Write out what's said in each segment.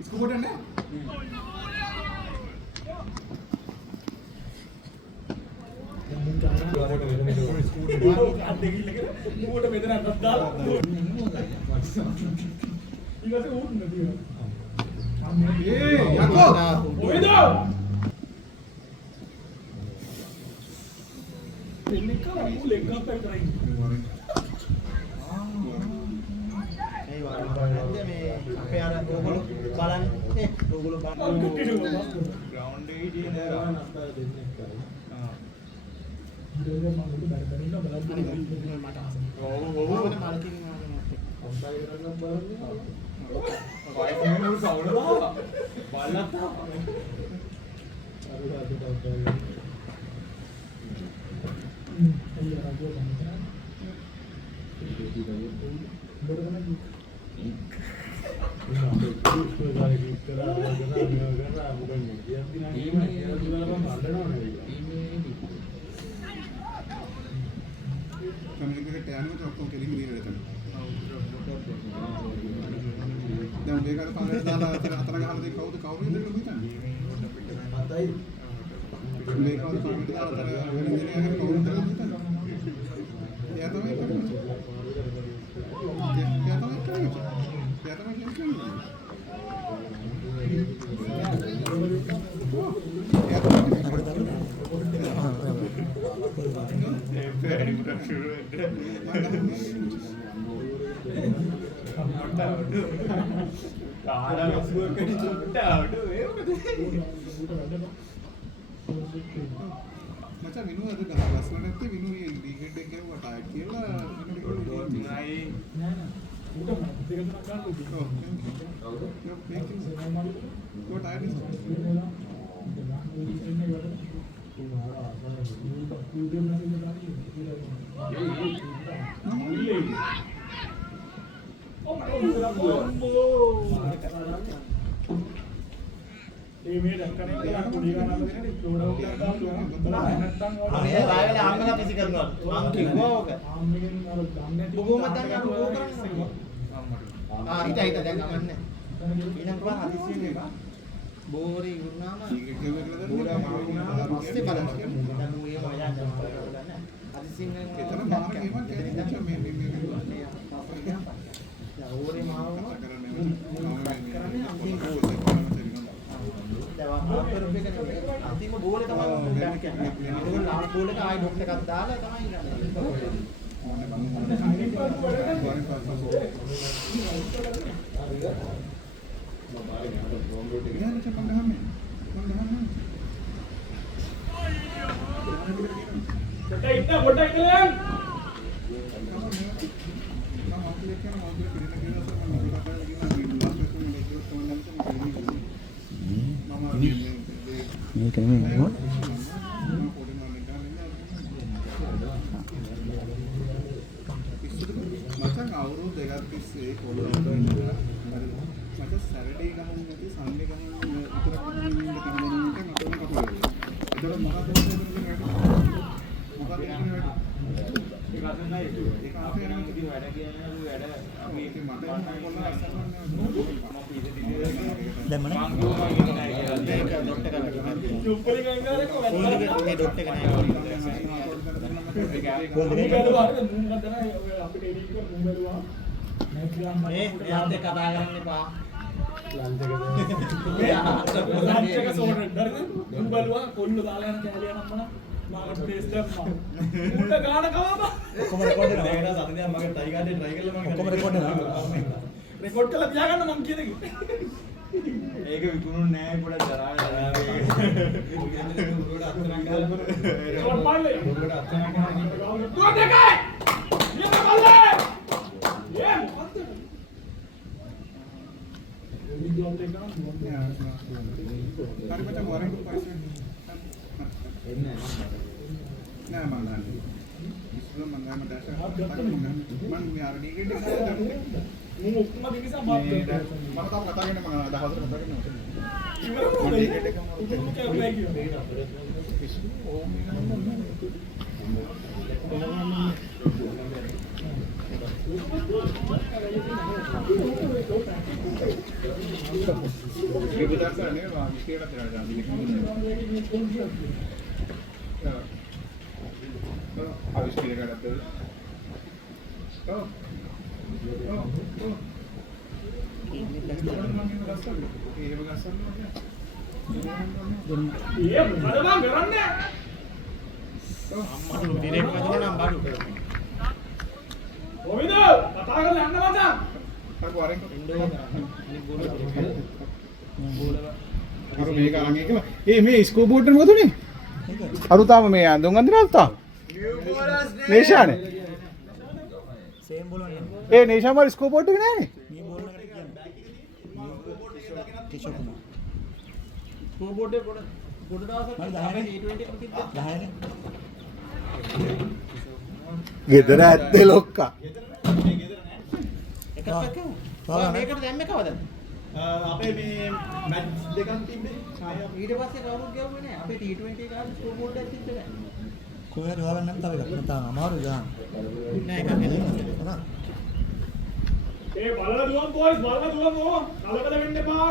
इसको बोल रहे हैं कम्युनिकेट यार में तो आपको केली मिली रहता है දැන් මේකට පස්සේ දාලා අතර ගහලා දෙක කවුද කවුරුද දෙන්න හිතන්නේ අතයි මේක කවුද කවුද දාලා අතර වෙන දෙයක් කවුරුද දෙන්න හිතන්නේ එයා තමයි කරන්නේ එයා තමයි macam Vinu ada dah basah nanti Vinu yang digede ke apa kira ඒක විකුණුන්නේ නැහැ පොඩ දරාගෙන. Hari macam orang tu paisa. Nah, mangan. Sebelum mangan dasar. Man biar di gede saya. Mana tahu katakan mangan ada hasil katakan. Habis kira-kira tu. Iya, ada bang, gerannya. අම්මට දිරේක් වදිනවා නම් බඩු. කොහෙද? කතා කරලා යන්න මචං. Aku orang tu. බෝල අර මේක අරන් එකම මේ ස්කෝ බෝඩ් එක මොකද උනේ? අරු තාම මේ අඳුන් අඳිනවද තාම? නේෂානේ. සේම් බෝල නේ. ඒ නේෂා මාර ස්කෝ බෝඩ් එක නෑනේ. මේ බෝල් එකට කියන්නේ. ටිෂර්ට් එක. ස්කෝ බෝඩ් එක පොඩ දවසක් අපේ T20 එකට තිබ්බා. 10නේ. ගෙදර ඇත්තේ ලොක්කා. එකක් එක්ක. මේකට දැම්මේ කවදද? අපේ මේ මැච් දෙකක් තිබ්බේ. ඊට පස්සේ කවුරුත් ගියුවේ නෑ. අපේ T20 එකේ ස්කෝ බෝඩ් එකක් තිබ්බේ නෑ. කොහෙද හොයාගන්න නම් තව එකක්. නැත්නම් අමාරුයි ගන්න. නෑ එකක් නෙමෙයි. ඒ බලලා දුවන් බොයිස් බලලා දුවන් ඕ. කලබල වෙන්න එපා.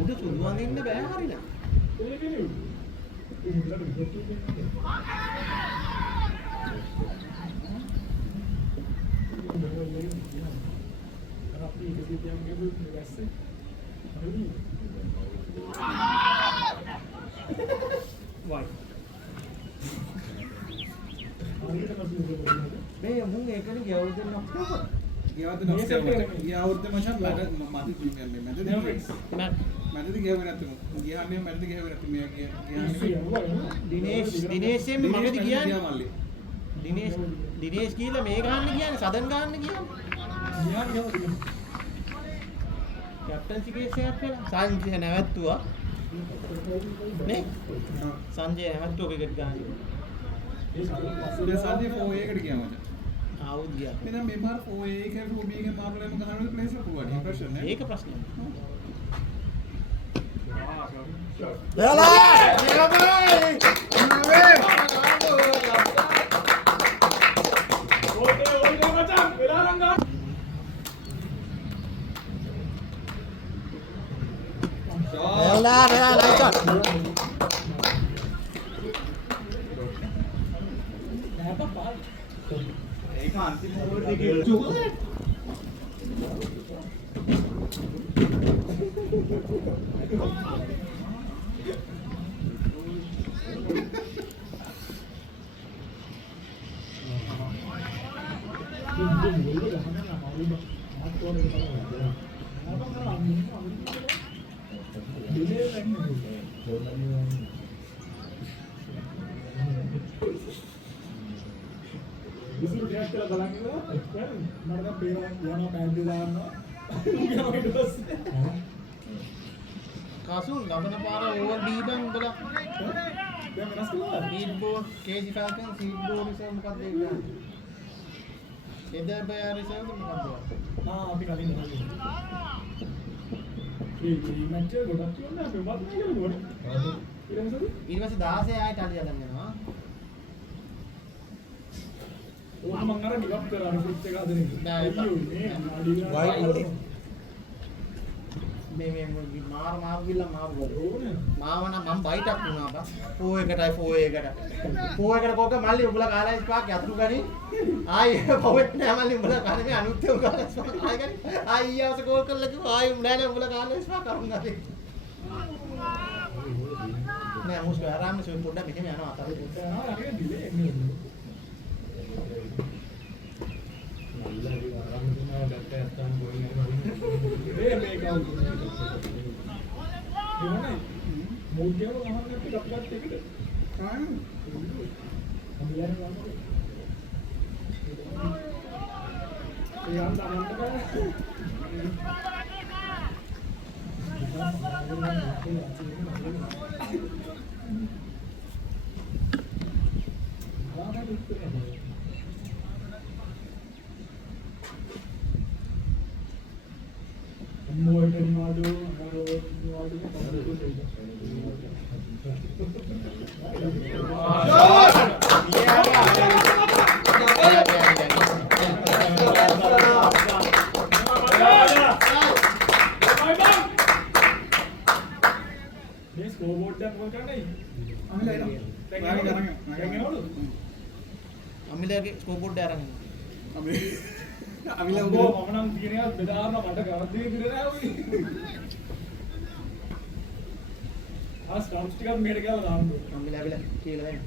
උඩ සුදුවන් ඉන්න බෑ හරිනා. මේ මුන් ඒකනේ ගියවුරුද්ද නොක්ටෝබර්. ගියවද නොක්ටෝබර්. ගියවුරුද්ද මචං මට ප්‍රීමියම් මේ මැදදී ගියව නැත්නම් ගියාන්නේ මැදදී ගියව නැත්නම් මේ ගියාන්නේ දිනේෂ්ෙන් මගදී කියන්නේ දිනේෂ් කියලා මේ ගහන්න කියන්නේ සදන් ගහන්න කියන්නේ කැප්ටන්සි කේස් එකක් වෙලා සංජය නැවැත්තුවා නේ සංජය නැවැත්තුවා ක්‍රිකට් ගහන්න ඒ සංජය 4A එකට ගියා මචං ආවුත් ගියා මෙන්න මේ මාර 4A එකේ 4B එකේ මාර්ලෙම ගහනවද ප්ලේස් එක පුළුවන් ඒක ප්‍රශ්න නෑ ඒක ප්‍රශ්නයක් ඒක අන්තිම ඕවර් දෙකේ චුකේ විසිල් ක්‍රෑෂ් කරලා බලන් ඉන්නවා මට නම් පේනවා යනවා පෑන්ටි දාන්නවා ඊට පස්සේ කසුන් ගමන පාර ඕවර් දීපන් උඹලා දැන් වෙනස් කළා beat ball KG falcon seed ball reserve මොකක්ද ඒක ගන්න එදා බය රිසර්ව් මොකක්ද අපි කලින් ඒ මැච් එක ගොඩක් තියන්නේ අපි මොකක්ද කියලා ගොඩ ඊට පස්සේ 16 ආයෙත් අඩිය ගන්න යනවා ඔය මම අර ගිවප් කරා රිපෝට් එක හදන එක නෑ මේ මාරු ගිල්ල මාරු කරේ මාව නම් මම බයිටක් වුණා බා 4 එකට කොක මල්ලි උඹලා කාලා ඉස්පාක් යතුරු ගනි ආයි පොවෙත් නෑ මල්ලි උඹලා කාලා මේ අනුත්ය උගාලා ඉස්පාක් ආයි ගනි ආයි ආස ගෝල් කරලා කිව්වා ආයි නෑ නෑ උඹලා කාලා ඉස්පාක් කරුන් ගන්නේ නෑ මුස්ක ආරාම සොය පොඩ්ඩක් මෙහෙම යනවා අතට යනවා අර ඩිලේ එන්නේ මේක ගමනේ මොකද ගමන් අපිට අපිට එකට කායන අම්ලයන් වගේ යන්න අනන්ත බෑ අමිලගේ ස්කෝප් එක අරගෙන අමිල මම නම් කියනවා බෙදාන්න මට ගවද්දී පිරෙනවා උයි ආ ස්ටම්ප්ස් ටිකක් මෙහෙට ගාලා දාන්න අමිල කියලා දැන්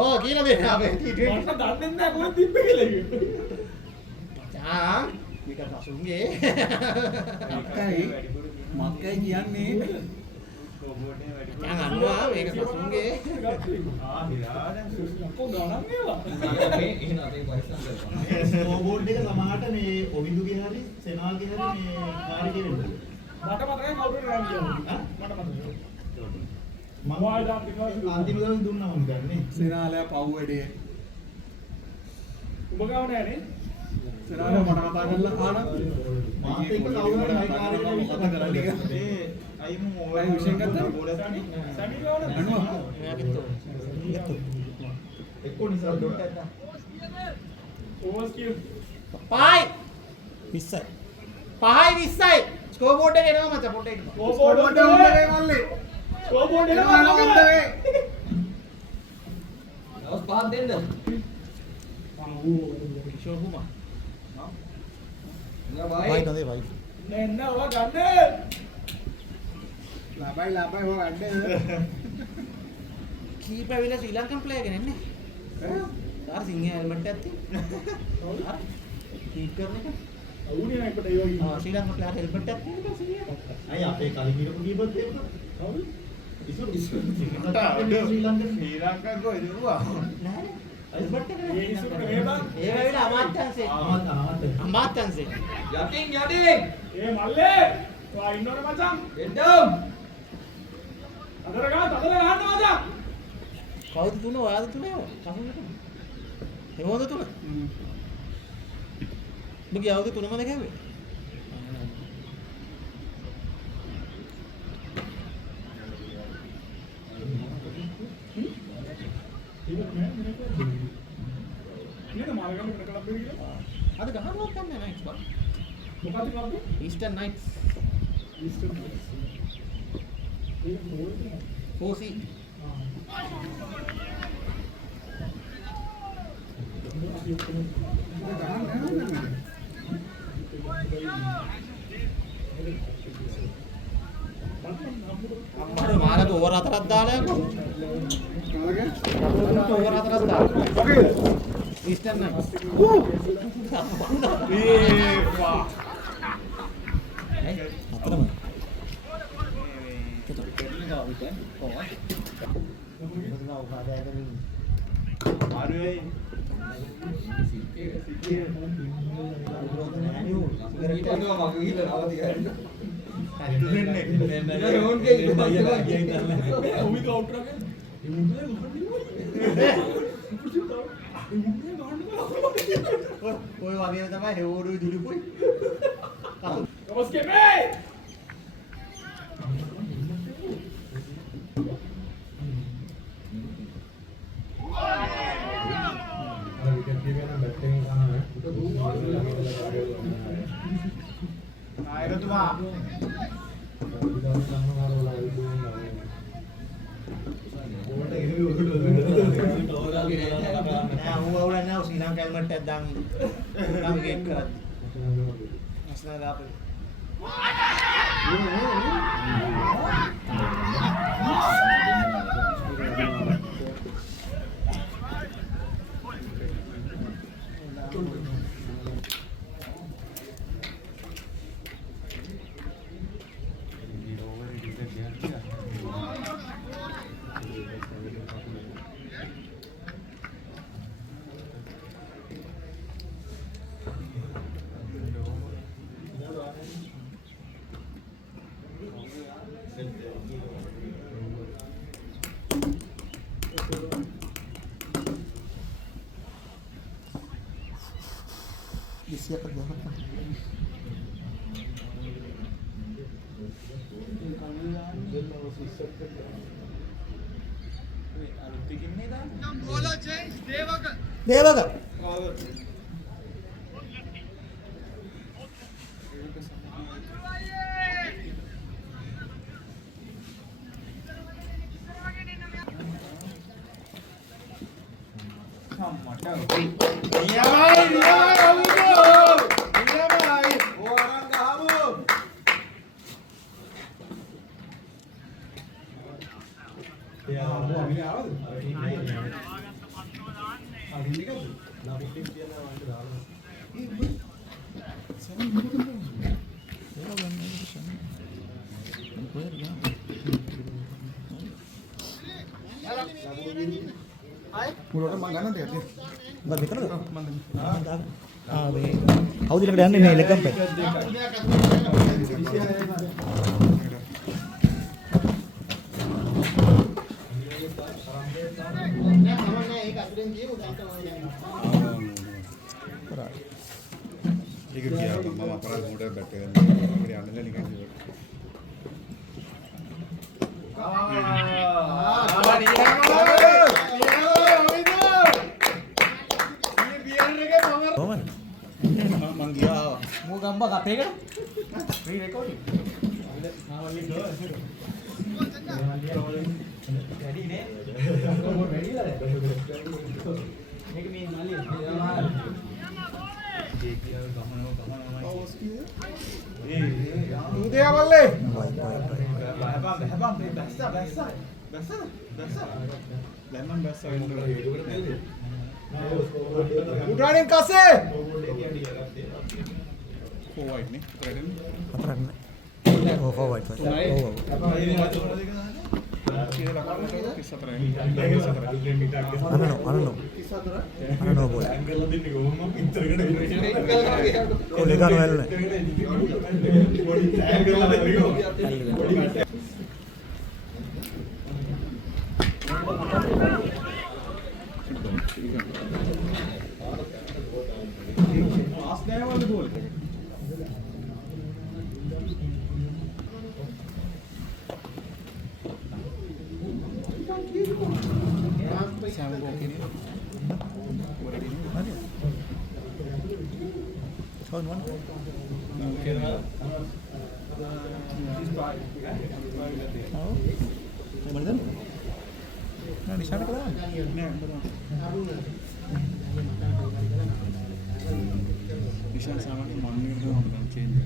ඕ කියලා දෙන්න අපේ T20 මට දන්නේ නැහැ කොහෙද තිබ්බේ කියලා ඒක මචං මේක රසුන්ගේ මක්කයි කියන්නේ මචං අනුවා මේක රසුන්ගේ කො ගණන් ඒවා ස්නෝබෝඩ් එක සමහරට මේ ඔවිඳුගේ හරි සෙනාල්ගේ හරි මේ කාර්යයේ වෙන්න. මට මතකයි කවුරුද රන් කියන්නේ මට මතකයි මම මොකද අන්තිම අන්තිම දවස් දුන්නා මම ගන්නේ. සේනාලයා පව් වැඩේ ඔබ ගාව නෑනේ සේනාලයා මට කතා කරලා ආන මාත් එක්ක කවුරු හරි මේ කාර්යයේ විශ්වාස කරන්නේ. ඒ අයිමු අයි විශ්ෙන් ගත්තා? සනි ගාව නෑ අනුව මෙයාගෙත් එක්කෝ නිසා ඩොට් එක. ඕවර්ස් කියු පහයි 20යි 20යි ස්කෝර් බෝඩ් එක එනවා මචං පොඩ්ඩක් ඉන්න. ස්කෝබෝඩ් පොඩ්ඩ හොම්බේ මල්ලි ස්කෝබෝඩ් එක එනවා ගත්තේ දවස් 5ක් දෙන්න. ෂෝකුමා. නෑ බයි. නේද වයි. නෑ නෑ ඔයා ගන්න ලාබයි හො අඩේ කීප ඇවිල්ලා ශ්‍රී ලංකන් ප්ලේයර් කෙනෙක් නේ. සාර සිංහ හෙල්මට් එකක් තියෙන. හරි. කීප් කරන එක. අවුනේ නෑ එකට ඒ වගේ ආ ශ්‍රී ලංකන් ප්ලේයර් හෙල්මට් එකක් තියෙන සිංහට. අයි අපේ කලින් හිටපු කීපත් එහෙම. කවුද ඉස්සර ශ්‍රී ලංකන් ශ්‍රී ලංකා කොහෙද රුවා නෑනේ. හෙල්මට් එක ඒ ඉස්සුට මේ බං ඒ වෙලාවේ අමාත්‍යංශේ. අමාත්‍යංශේ. යටින් ඒ මල්ලේ ඔයා ඉන්නවනේ මචං එන්නම්. අදර ගන්න මචං කවුද තුන ඔයාද තුන ඒවා? කසුන් තුන. එවොන්ද තුන? ඔබ ගියවද තුනම දෙකවේ? නේද මාර්ගම වෙන කලබ් එක කියලා අද ගහනවා කන්නේ නයිට්ස් බා. මොකක්ද කලබ් එක ඊස්ටර්න් නයිට්ස්. ඊස්ටර් ඒක මොකද 4C. අම්මට මාරක ඕවර් හතරක් දාලා යකෝ. ඕවර් හතරක් දාලා. ඔකේ ඊස්ටර්න් නයිට්ස්. අතරම. ඉන්නවා මග ගිහලා නවති ගන්න. දෙන්නේ. ඕන්ගේ උවිත අවුට් කරගෙන ඒ මුන්නේ ඔය වගේ තමයි හෙවෝඩුයි දුලිපුයි. නමස්කේ මේ ආයතතුමා නෑ ඌ අවුලක් නෑ ශ්‍රී ලංකා හෙල්මට් එකක් දාන් ඉන්න. නම් ගේට් කරද්දි. අස්නා දාපේ. 21ක් දාන්න. දේවක මුලට මම ගන්න දෙයක් නේ. මොකද මෙතනද? මේ කවුද ළඟට යන්නේ මේ ලෙගම් පැත්තට? ඒක ගියා මම අපරාධ මොඩ බැට් එක ගන්න. ඒක යන්නද නිකන් ඉවර. කොහමද? මං ගියා මෝ ගම්බ කතේකට ෆ්‍රී රෙකෝඩින් වැඩි නේ වැඩිලා මේක මේ නලිය උදේ අවල්ලේ හැබම් බැස්සා ලැමන් බැස්සා වෙන්න උඩාරින් කසේ ෆෝවයිඩ් නේ රෙඩන් හතරක් නෑ. ඔව් ෆෝවයිඩ් ඔව් අනනෝ බෝල. කොලේ ගන්න වැල්ල Phone one. Oh. Mana tu? Nah, di sana kelam. Di sana sama ni mana ni orang change.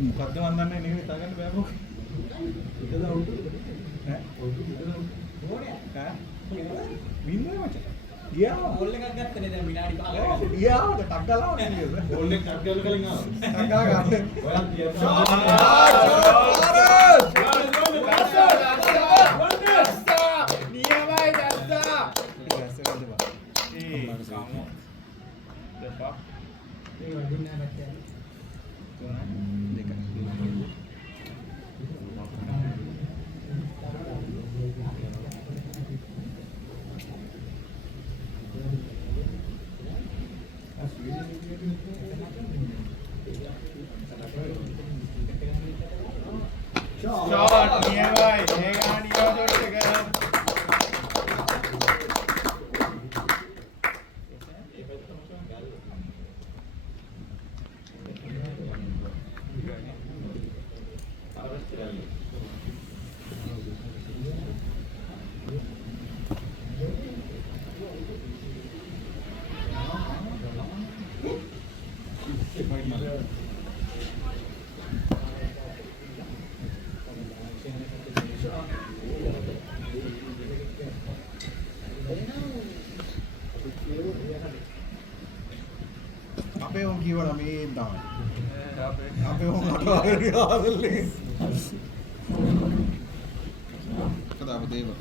මොකක්ද වන්දන්නේ නේ හිතාගන්න බෑ මොකද? ඉතද අවුට් ඈ? ඕනේ ඈ? වින්නේ මචං. ගියා බෝල් එකක් ගත්තනේ දැන් විනාඩි 5කට. ගියා ටක් ගාලා වුණේ නේද? බෝල් එක ටක් ගාලා කලින් ආවා. ටක් ගාලා ගන්න. ඔයා Shot, nearby. Hey, Gandhi, you're shot again. අපේ උන් කියවන මේ තමයි. අපේ උන් අටවගේ ආදල්ලේ. දාව දේවක.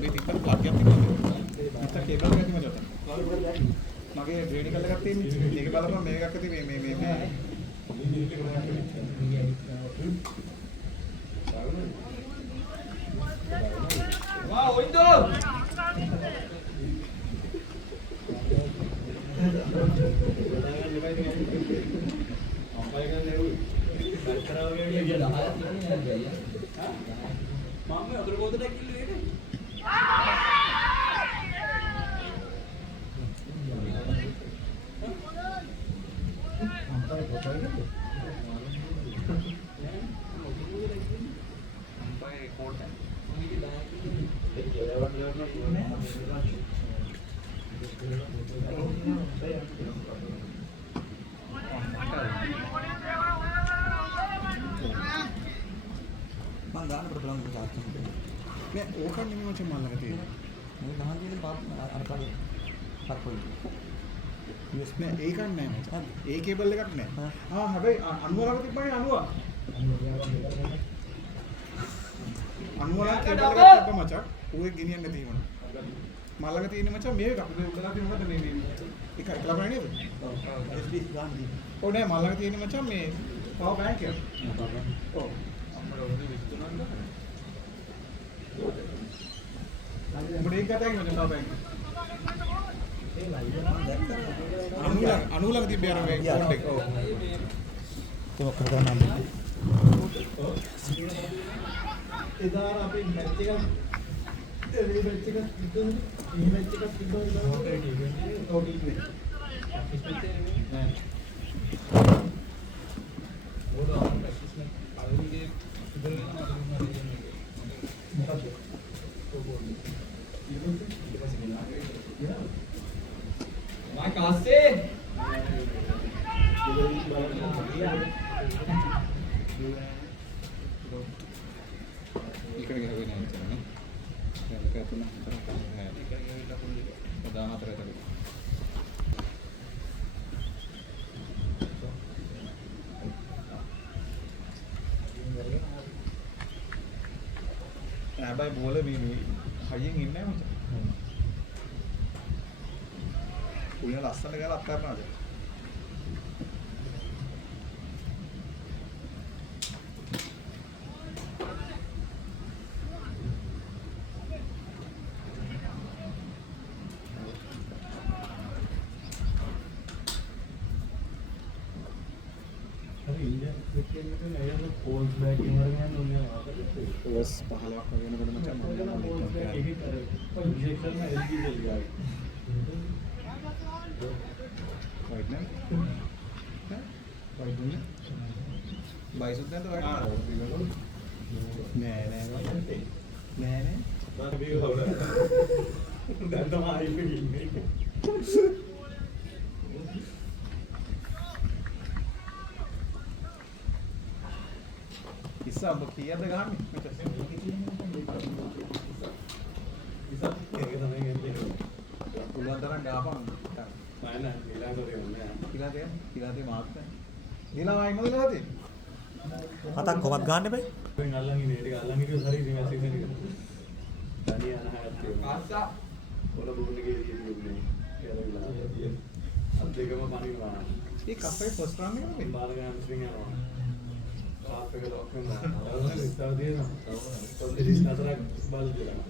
මේ තිබ්බට ප්ලග් එකක් තිබුණා. ඉතින් කේබල් එකක් තිබුණා. මගේ ඩ්‍රේනිකල් එකක් තියෙන්නේ. මේක බලපන් මේක එකක් තියෙන්නේ මේ වා ඔයිදෝ මම දාන්න ප්‍රබලම් තාක්ෂණ මේ ඕකන් නෙමෙයි මචං මල්ලක තියෙන්නේ. මේ ගහන තියෙන අර කලින් පක්කොයි US නෑ ඒකක් නෑ මචං. ඒ කේබල් එකක් නෑ. හැබැයි 90 ළඟ තිබ්බනේ 90. 90 ළඟ කේබල් එකක් තිබ්බ මචං. ඌේ ගෙනියන්න නැති වුණා. මල්ලක තියෙන්නේ මචං මේක අපිට උඩලා තියෙන මොකද මේ ඒක කරලා නේද? SD ගාන්දි ඔව් නෑ මල්ලක තියෙන්නේ මචං මේ පවර් බැංක් එක. ඔව්. උඹට ඒක ගතයි මචං පවර් බැංක්. අනුලඟ තිබ්බේ අර මේ ෆෝන් එක. ඔව්. ඒක කරගන්න නම් එදා අපි මැච් එක ඒ මැච් එක කිව්වොත් මේ මැච් එක කිව්වොත් ඔව් කිව්වේ. මයි කාස්සේ ඉකට ගහගෙන නැහැ මචං නේ. ඒක තුන හතර පහ ඉකට ගිහිල්ලා පොඩි 14 ඇතට. හැබැයි බෝල මේ හයියෙන් ඉන්නේ නැහැ මචං. උයන ලස්සන ගාලා අත්තරනවාද? ඔස් 15ක් වෙනකොට මචං මම වයිට් නේ? වයිට් නේ? බයිසුත් නැද්ද වයිට්? නෑ නෑ නෑ නෑ. දැන් තමයි ඉන්නේ. ඉස්සා ඔබ කීයද ගහන්නේ? පුළුවන් තරම් ගහපන්. කිලාදේ මාත් නැහැ. දිලා වයින් මොකද කරන්නේ? හතක් කොමත් ගන්න බෑ වෙන අල්ලන් ඉන්නේ ටික අල්ලන් හිටියොත් හරි ඉතින් මැසේජ් එක. තනිය අනහයක් තියෙනවා. ආස්සා පොළ බුරුන්නේ කියන්නේ කියලා. අත් දෙකම පනිනවා. ඒ කප්පේ ෆස්ට් රන් එක නෙමෙයි. බාලගාන ස්විං යනවා. කාප් එක ලොක් වෙනවා. අරගෙන ඉස්සර දෙනවා. ඉතින් හතරක් බල් දෙනවා.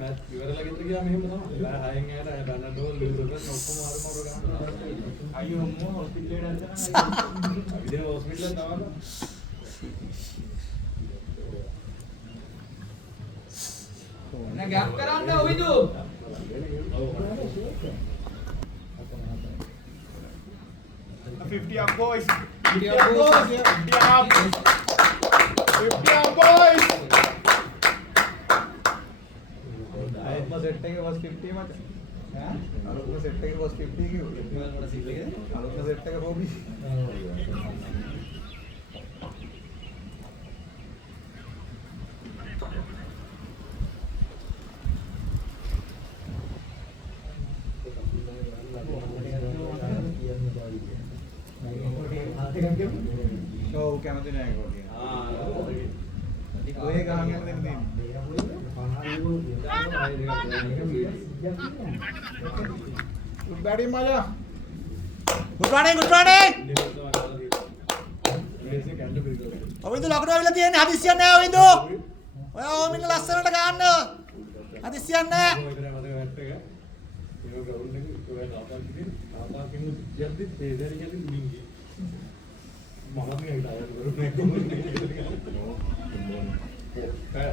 මැච් ඉවරලා ගෙදර ගියාම එහෙම තමයි. බෑ හයෙන් ඇයට බැනඩෝල් ලිවරපස් ඔක්කොම අරමර ගන්නවා. අයියෝ අම්මෝ හොස්පිටල් එකට යනවා. අපි දැන් හොස්පිටල් එකට දානවා. නේ ගැප් කරන්න ඔයිදු 50 up boys. 50 up boys. 50 up. 50 up boys. අලුත්ම සෙට් එකේ was 50 මචං. ඈ? අලුත්ම සෙට් එකේ was 50 කිව්වේ. අලුත්ම සෙට් එක හොබි. ඔව් කැමති නෑ ඒකෝගේ. ඔය ගහන්න යන දෙන්න තියෙන්නේ. Good batting Maja. good morning. ඔවින්දු ලකුණු අවිලා තියෙන්නේ හදිස්සියක් නෑ ඔවින්දු. ඔය ඕමින්න ලස්සනට ගන්න. හදිස්සියක් නෑ.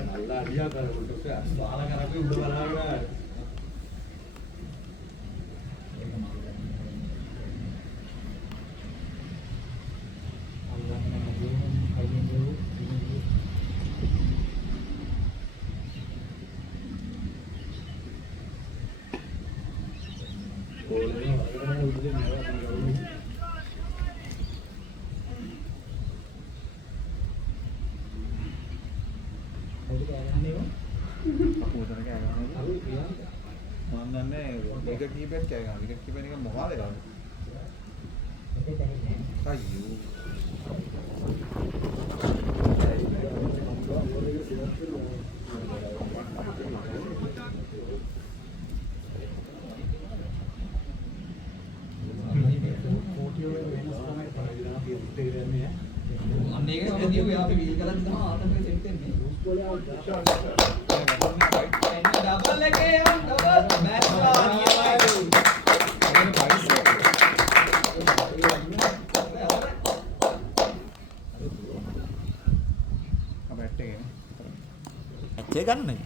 நல்லா அடியா தர விட்டு ஸ்டால கரப்பி விட்டு வராங்க අපෝතන කෑ ගහනවා. මම දන්නේ විකට් කීපර් කෑ ගහනවා. විකට් කීපර් එක මොකද කරන්නේ? අයියෝ. අන්න ඒක නේද අපි වීල් කරලා ගිහම ආතන්කේ සෙට් වෙන්නේ. එන්න ඩබල් එකේ යන් ඩබල් මැච් ලා නියමයි. බැට් එකේ. ඇත්තේ ගන්න නේ.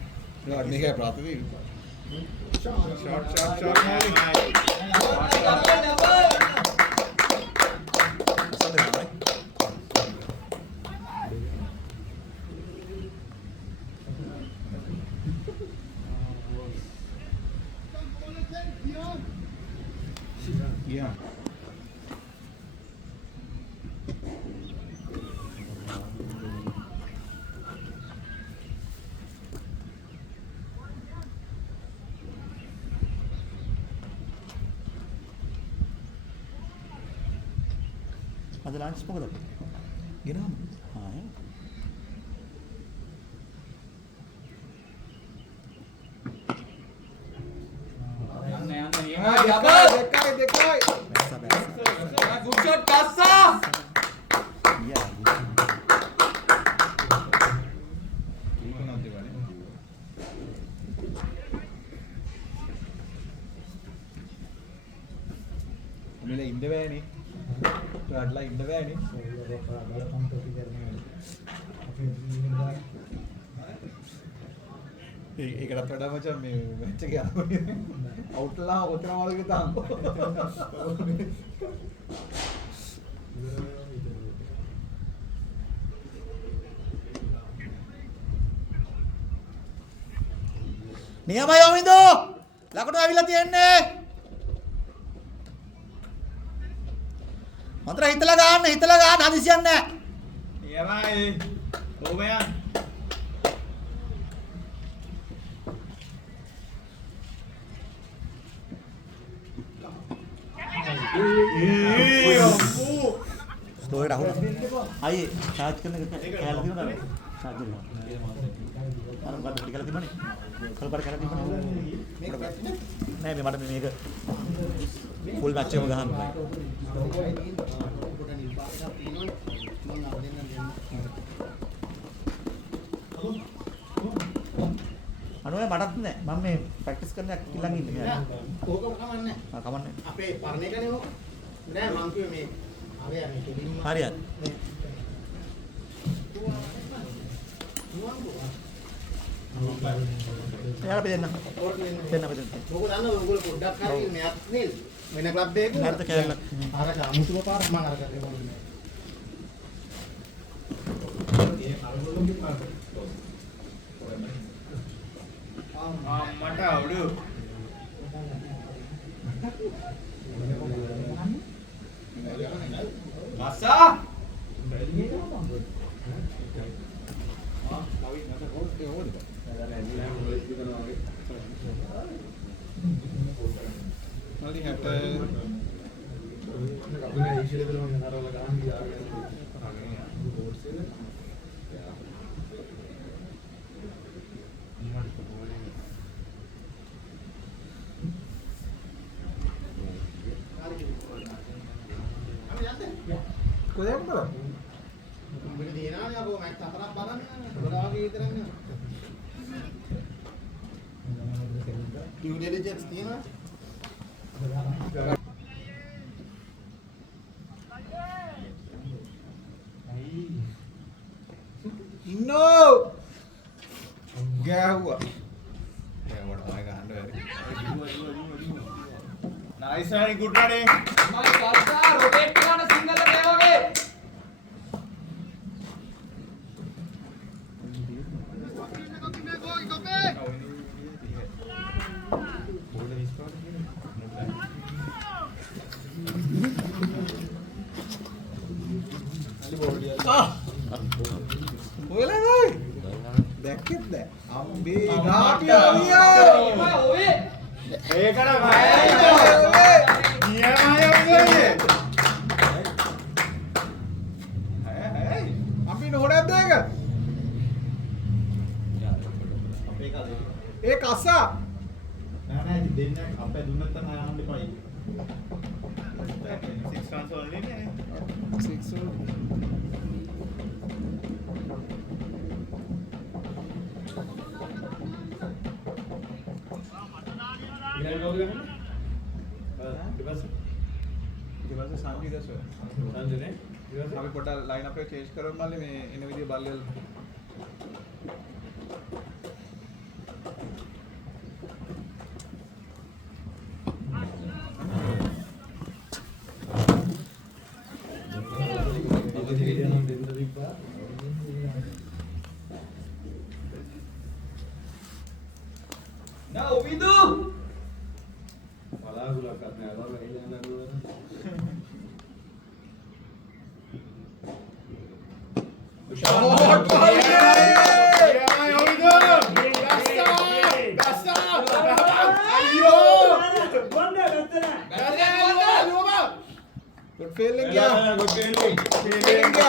ෂොට් මේකේ ප්‍රාථමික. Shot Yeah. අද ලන්ච් මොකද? ගෙනාම. ආ එහෙනම්. යන්න නියමයි ඩබල්. දෙකයි. good shot කස්සා. මෙල ඉන්න බෑනේ. ඔයාලලා ඉන්න බෑනේ. ඒකටත් වඩා මචං මේ මැච් එක යනවා. අවුට්ලා ඔතන වලක තාම. නියමයි ඔවින්දු. ලකුණු අවිලා තියෙන්නේ. මන්ත්‍ර හිතලා ගන්න හදිසියක් නැහැ. නියමයි. ඕමයන්. ස්ටෝරේට අහුන. අයියේ charge කරන එක කැලේ තියුණාද? charge කරනවා. අර මොකද පිටි කරලා තිබුණේ? කල්පර කරලා තිබුණේ. නෑ මේ මට මේක ෆුල් මැච් එකම ගහන්න බෑ. අනෝය මටත් නෑ. මම මේ ප්‍රැක්ටිස් කරන කිල්ලන් ඉන්නේ මෙයා. ඕකම කමන්නේ. ආ කමන්නේ. අපේ පරණ එකනේ ඕක. නෑ මං කිව්වේ මේ ආවේ මේ කෙලින්ම. හරියට. එයාලා අපි දෙන්න. දෙන්න. ඕක දන්නවද ඔයගොල්ලෝ පොඩ්ඩක් හරි මෙයාත් නේද? වෙන ක්ලබ් එකක. නැත්නම් කෑල්ල. අර අමුතුම පාර මං අර කරේ මොකද? මට අවුලු. මස්සා. Mali 60 ඉනිෂියල් එක තමයි හරවල ගහන් ගියාගෙන බෝඩ්ස් එක කොහෙන්ද උඹට දිනනවා නේ අපෝ මැච් හතරක් බලන්න බලාගේ විතරන්නේ ඩියු ඩිලිජන්ස් තියෙනවා ඉන්නෝ ගෑහුවා ගෑවුවට ආය ගහන්න බැරි නයිස් රනින් ගුඩ් රනින් මයි කස්සා රොටේට් කරන සිංගල් එක ඒ වගේ දැක්කෙත් නෑ අම්බේ ගාපියා ඔය ඒකට අපි නොඩක්ද ඒක අපේ කදේ ඒ කස්සා නෑ නෑ ඉතින් දෙන්න අපේ දුන්නත් නම් ආහන්න එපා 6 runs only නේ 6 ඉතින් කවුද ගහන්නේ? ඊට පස්සේ සංජීව දසෝ සංජයනේ ඊට පස්සේ අපි පොඩ්ඩක් ලයින් අප් එක චේන්ජ් කරමු මල්ලි මේ එන විදිය බල්ලෙල් now Vindu බලාගුලක් අත් නෑ වල එළිය නෑ good feeling gया good feeling feeling gया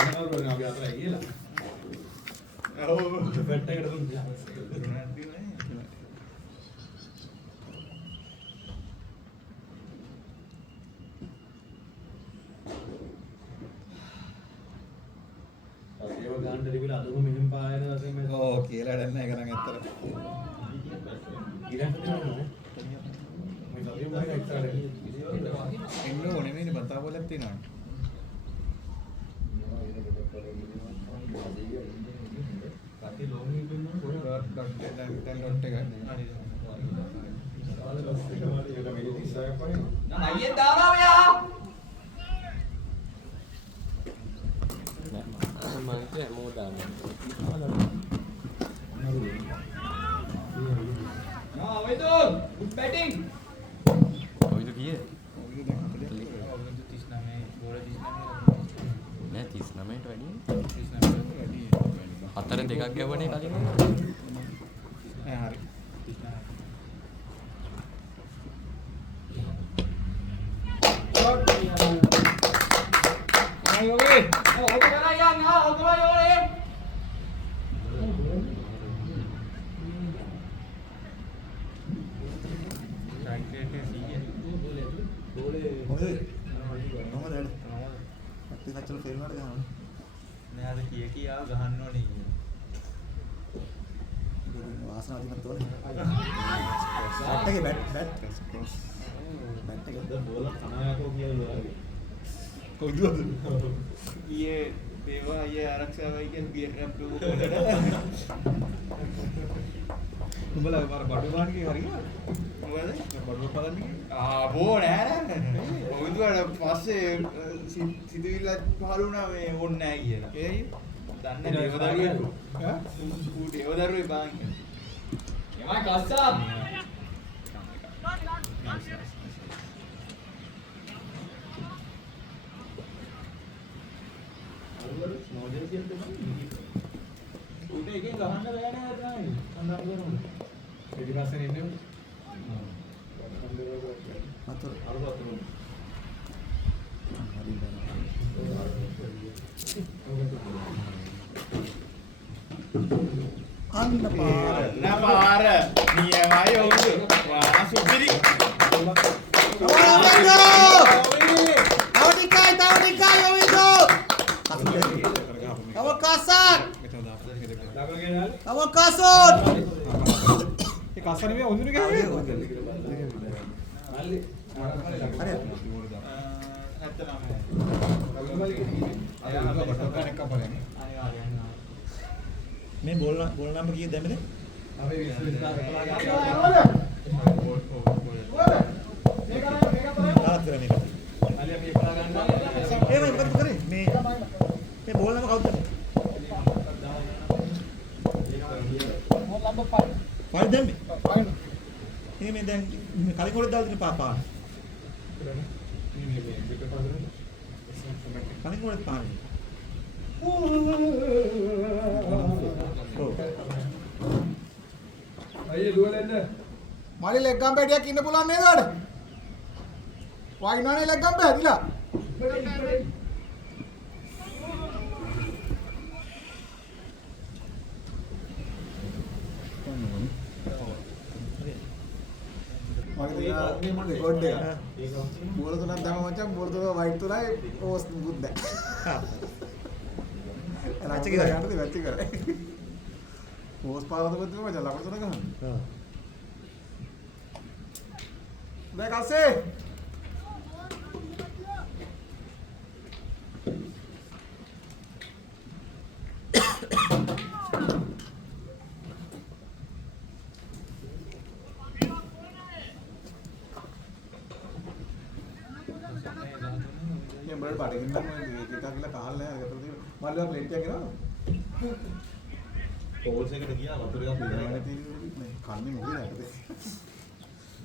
නෑ අපි අතර ගියලා ඔව් ෆෙට් එකට දුන්නා ඒව ගන්න දෙවිලා අදුම මෙහෙම පායන වශයෙන් මේ ඕ කියලා දැන් ඒක නම් ඇත්තට ඊළඟට නෑ මේ සතිය මොකක්ද එක්ස්ට්‍රා එන්න ඕනේ නේ බතා වලක් තියෙනවා කටි ලොන් එකකින් නම් කොහෙද ඩොට් දැන් ඩොට් එක now අයියෙන් දානවා මෙයා now Vindu good batting ඔයිද කීයේ? ඔය දැන් අපිට නෑ 39ට වැඩි. 39 වැඩි හතර දෙකක් ගැවුවනේ කලින්. හරි now okay ඕක කරා යන්න ඕක තමයි ඕනේ බෝලක් අනායකෝ කියලා ඊයේ දේවා ඊයේ ආරක්ෂාවයි කියන බියර් රැප් දුක උඹලා මාර බඩු ගන්නකේ හරියද මොකද බඩු බලන්නේ ආබෝ නෑ ඔවිදුවට පස්සේ සිතුවිල්ල පහළ වුණා මේ ඕන්නේ නෑ කියලා. ඒයි දන්නේ දේවදරුවෙක්. ඌ දේවදරුවෙක් බාන් කියලා. එමයි කස්සා උඩ එකෙන් ගහන්න බෑ නේද තමයි. සම්බන්ධ කරමු. ඊට පස්සේ ඉන්නේ. හතර. අන්න පාර. නපාර නියමයි ඔවුදු. වා සුපිරි. ඒ කස්ස නෙමෙයි ඔඳුන ගහන්නේ. මල්ලි මේ බෝල් නම්බර් කීයද දැම්මද? අපි 20 දාලා කරා මේක. මල්ලි අපි එකලා ගන්නවා. ඒ මම මොකද කරේ? මේ බෝල් නම්බර් කවුද? Ball number 5. 5 දැම්මේ? 5. මේ දැන් කලින් කොටද දාලා තියෙන පාපා. කලින් කොටද පාන්නේ. අයියේ දුවලෙන්න. මලි ලෙග් ගම් පැටියක් ඉන්න පුළුවන් නේද ඔයාලට? වයින්නානේ ලෙග් ගම් පැහැදිලා. මගේ රෙකෝඩ් එක. බෝල තුනක් දැම්ම මචං බෝල තුන වයිට් තුනයි ඕස් බුද්ද. ඇච්ච කියලා යන්නද වැච්ච කරේ. ඕස් පාරද බුද්ද මචං ලකුණු තුන ගහන්න. හා. දැන් කස්සේ මේ බල් පාඩේ ඉන්න මම ඒක කියලා කහල් නැහැ අර ගතට මල්ලි වා ප්ලේට් එකක් ගෙනවද? පෝල්ස් එකට ගියා වතුර එකක් ඉතින් විතරයි. තියෙන්නේ කන්නේ මොකද නැකද?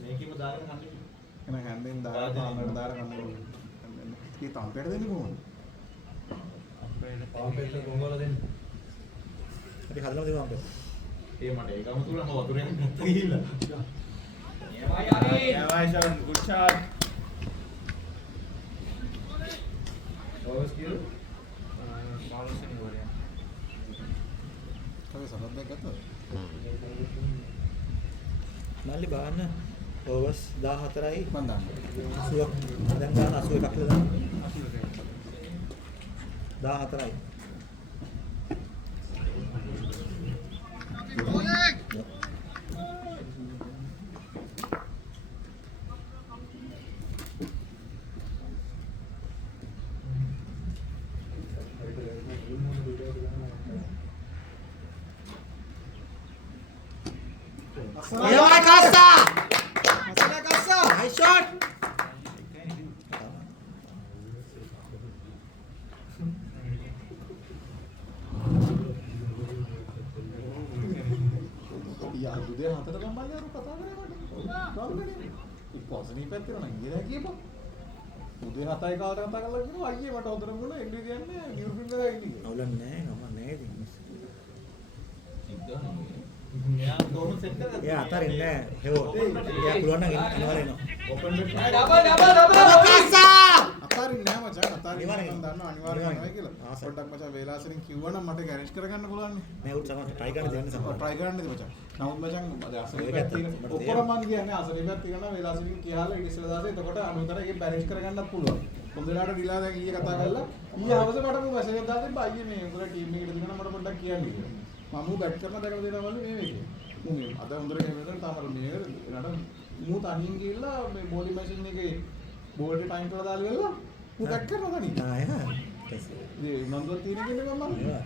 මේකෙම දාගෙන කන්නේ. එන හැන්දෙන් දාලා පාන්නට දාලා කන්නේ. මේ තම්පේට දෙන්නේ කොහොමද? පාම්පෙල්ල ගොංගල දෙන්න. අපි හදලා දෙමු අපේ. ඒ මට ඒකම තුලම වතුර එකක් නැත්ත ගිහිල්ලා. නියමයි ෂවන් good shot. ඕවර්ස් කිරු. කවි සරත් දෙක ගත්තද? මල්ලි බාන්න ඕවර්ස් 14යි මම දාන්න. 80ක් දැන් ගන්න 81ක් කියලා දාන්න 14යි Ayo Kasa! අසල කස්සා. Nice shot! යා උදේ 4ට ගම්බල්ලා අර කතා කරේ මට. ගම්බලේ. ඉක්කොසනී පැත්තේ නම් ඉඳලා කියපන්. උදේ 7යි කාලට කතා කරලා කිව්වා අයියේ මට හොඳට මුණ ඉංග්‍රීසි කියන්නේ නියුෆිල්ම් එකක් ඉන්නේ. අවුලක් නැහැ නම නැහැ ඉතින්. මෙයා කොහොමද සෙට් කරගත්තේ? එයා අතරින් නෑ හෙවෝ. එයා පුළුවන් නම් අනිවාර්යෙන් එනවා. ඕපන් බෙට් අතාරින් නෑ මචං අතාරින් අනිවාර්යෙන් මම දන්නවා අනිවාර්යෙන් අනිවාර්යෙන්. නෑ කියලා. ආසයි. පොඩ්ඩක් මචං වේලාසෙන් කිව්වනම් මට ගෑරේජ් කරගන්න පුළුවන් නේ. නෑ උත් සමහර try කරන්න දෙන්න සමහර. try කරන්න ඉතින් මචං. නමුත් මචං අසලේ ඒක පැත්ත ඇත්ත. තියෙන ඔක්කොම මම කියන්නේ අසලේ පැත්ත තියෙනවා වේලාසෙන් කියලා ඉස්සෙල්ලා දාසේ එතකොට අනුතර ඒක බැලන්ස් කරගන්නත් පුළුවන්. හොඳලාට ඩිලා දැන් ඊයේ කතා කරලා ඊයේ හවස මට මම මැසේජ් එකක් දාලා තිබ්බා අයියේ මේ උඹලා ටීම් එකට දෙනවා මට පොඩ්ඩක් කියන්න කියලා. මම බැට් කරන දැකලා දෙනවා මල්ලි මේ මේකේ. මුන් අද හොඳට ගෙම කරලා තාමර මේ නඩ මූ තනියෙන් ගිහලා මේ බෝලි මැෂින් එකේ බෝල් එක ටයිම් කරලා දාලා වෙලා මූ බැට් කරනවා තනියෙන්. ආ එහා. ඒ නන්දුවක් තියෙන කෙනෙක් මම ඒවා.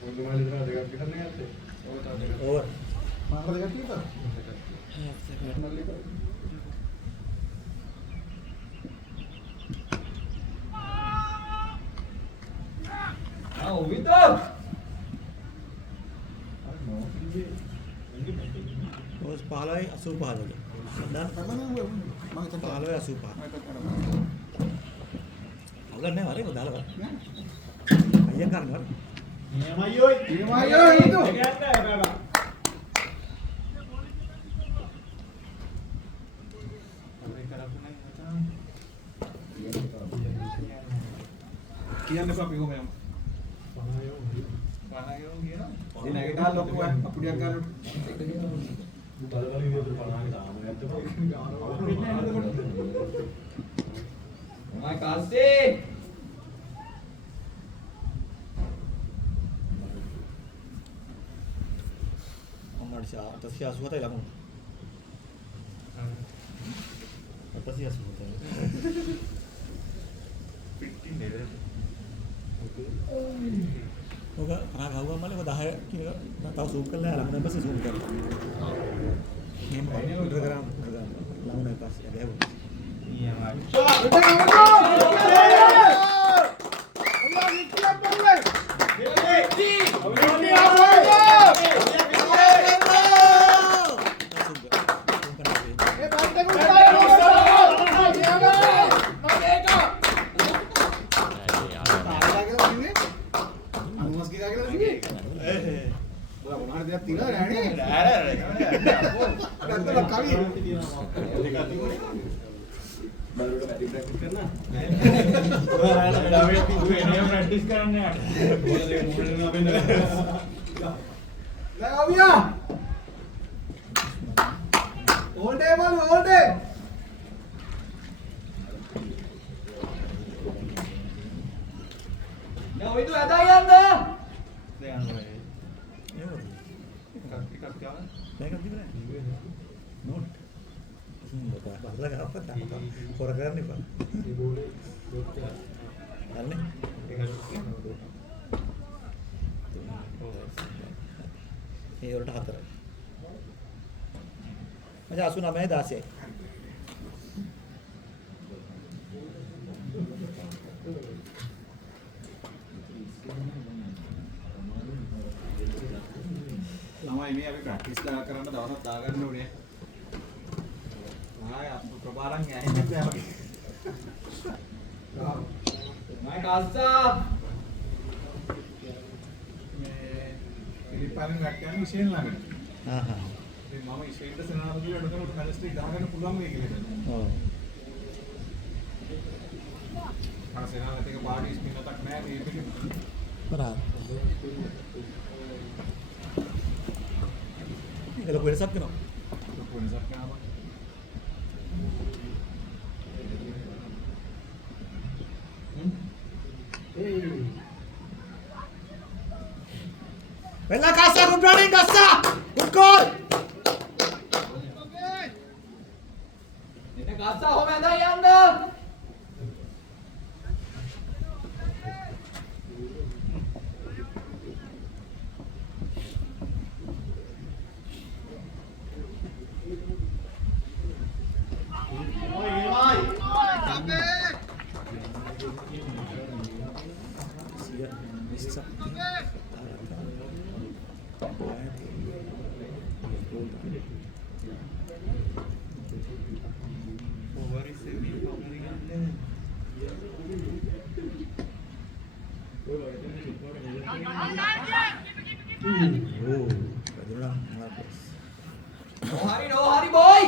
මුදුමාලි විතර දෙකක් ගන්න ගත්තේ. ඔය තා දෙකක්. ඕවර්. මාකට දෙකක් තියෙනවා. මල්ලි කරා. ඔවිද ඕවර්ස් 15යි 85 වගේ. දාන්න මම හිතන්නේ 15යි 85. අවුලක් නෑ වරේ දාලා බලන්න. අයියා ගන්න වරේ. නියමයි ඔයි. නියමයි ඔයි, හිතෝ. ඒක ඇත්ත බබා. කියන්න එපා අපි කොහොම යමු. 50 කියනවා. ඉතින් නැගිටලා ලොකු අපුඩියක් ගන්නකොට. බලවලින් විතර 50 දාම නැද්ද? මයි කාස්සේ අම්මට 887යි ලකුණු. 887යි. ඔක අනා ගහුවා මල්ලේ ඔක 10 කියන තව සූම් කරලා ළමන පස්සේ සූම් කරලා. එහෙම උඩ කරාම ළමන පස්සේ ගැහුවා. ප්‍රැක්ටිස් කරන්න යාට. ඔවිදු ඇදා යන්න. මේක දිවනේ. නෝට්. බබලා ගහපත් හොර කරන්න එපා. මේ බෝලේ ඩොට් එක. හරිනේ. ඒ වලට 4යි. මචං 89යි 16යි. ළමයි මේ අපි ප්‍රැක්ටිස් කරන්න දවසක් දාගන්න ඕනේ. ආය අපු ප්‍රබාරන් ඇහෙන්නේ නැහැ වගේ. මයි කාස්සා මේ ඉලිපාරෙන් වැට්ටයන් විශේෂ ළඟට. හා. ඉතින් මම ඉස්සෙල්ට සෙනාරදුවේ අඩකනට මැලස්ට්‍රික් දාගන්න පුළුවන් වෙයි කියලා. ඔව්. අර සෙනාරත් එක පාටි ස්පින් එකක් නැහැ මේ එකේ. බරා. ඒක ලොකු වෙනසක් වෙනවා. ලොකු වෙනසක් කරනවා. Bella Casa, good running, Casa! Good goal! එන්න කාස්සා හොම ඇදා යන්න. No hurry boy.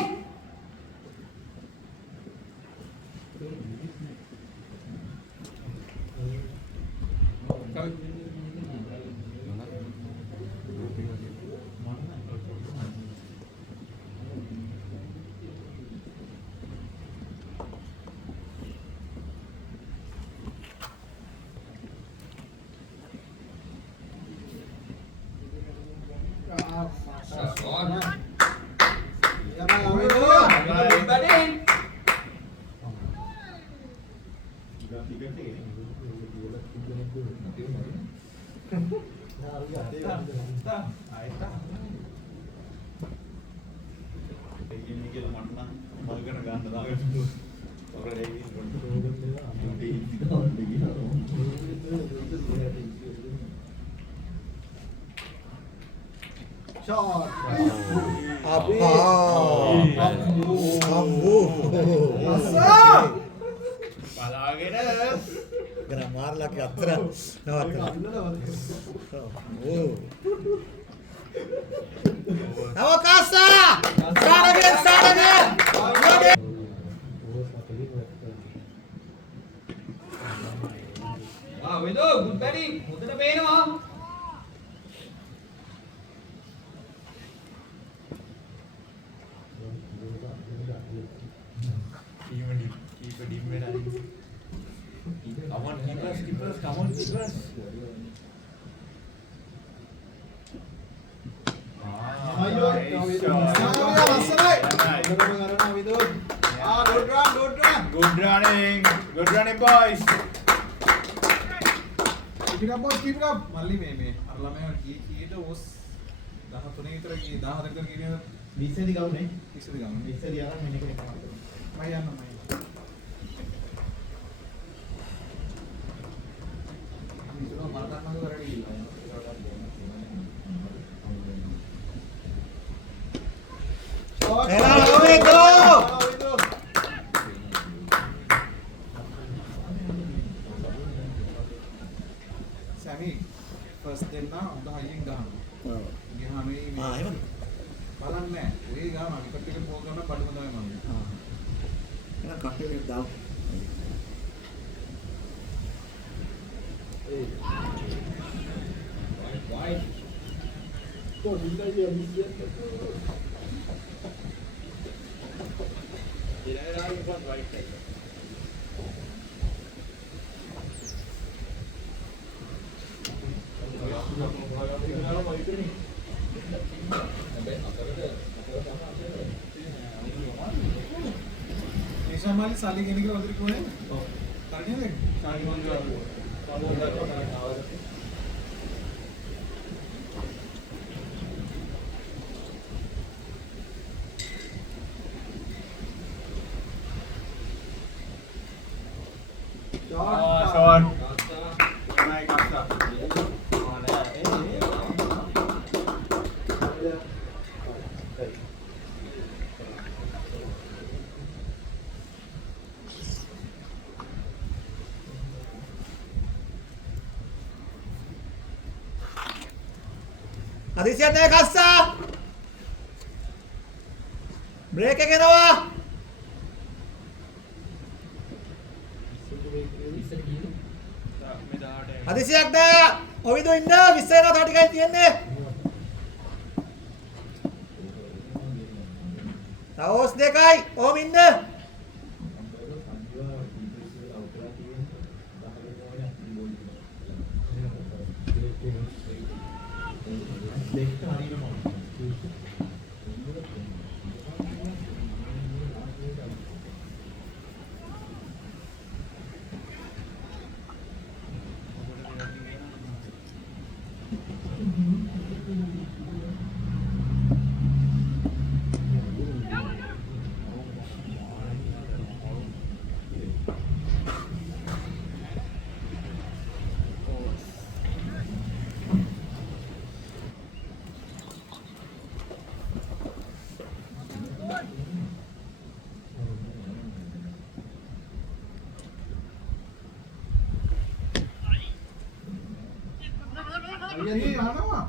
Kena marla ke atra. Nama Casa! Start again! Dim වෙලා. Come on, keepers, come on, keepers. අයියෝ Good running boys. Keep it up boys, keep it up. මල්ලි මේ අර ළමයා කීයට ඕස් 13 විතර ගියේ 14 විතර ගියේ 20 දී ගවුනේ 20 ගමන් 20 දී අරන් මෙන්න කෙනෙක් මම යන්න ඉතින් මම ගන්නව කරඩි සැමි ෆස්ට් දෙන්න උඩ හයියෙන් ගහනවා. ගියාම මේ එහෙමද? බලන්නේ ඒ ගාන විකට් එක පොල් කරන බඩුම තමයි මම. එහෙනම් කට්ටිය දාමු. Ishamali sali gini kira udah dikunin. Tariknya deh. Sali mana? Shot. Naik kasta. හදිසියක් නැහැ කස්සා. බ්‍රේක් එක එනවා. හදිසියක් නැහැ. ඔවිදු ඉන්න 20 වෙනවා තව ටිකයි තියෙන්නේ. තව ඕස් දෙකයි. ඕම ඉන්න. Ini mana mah?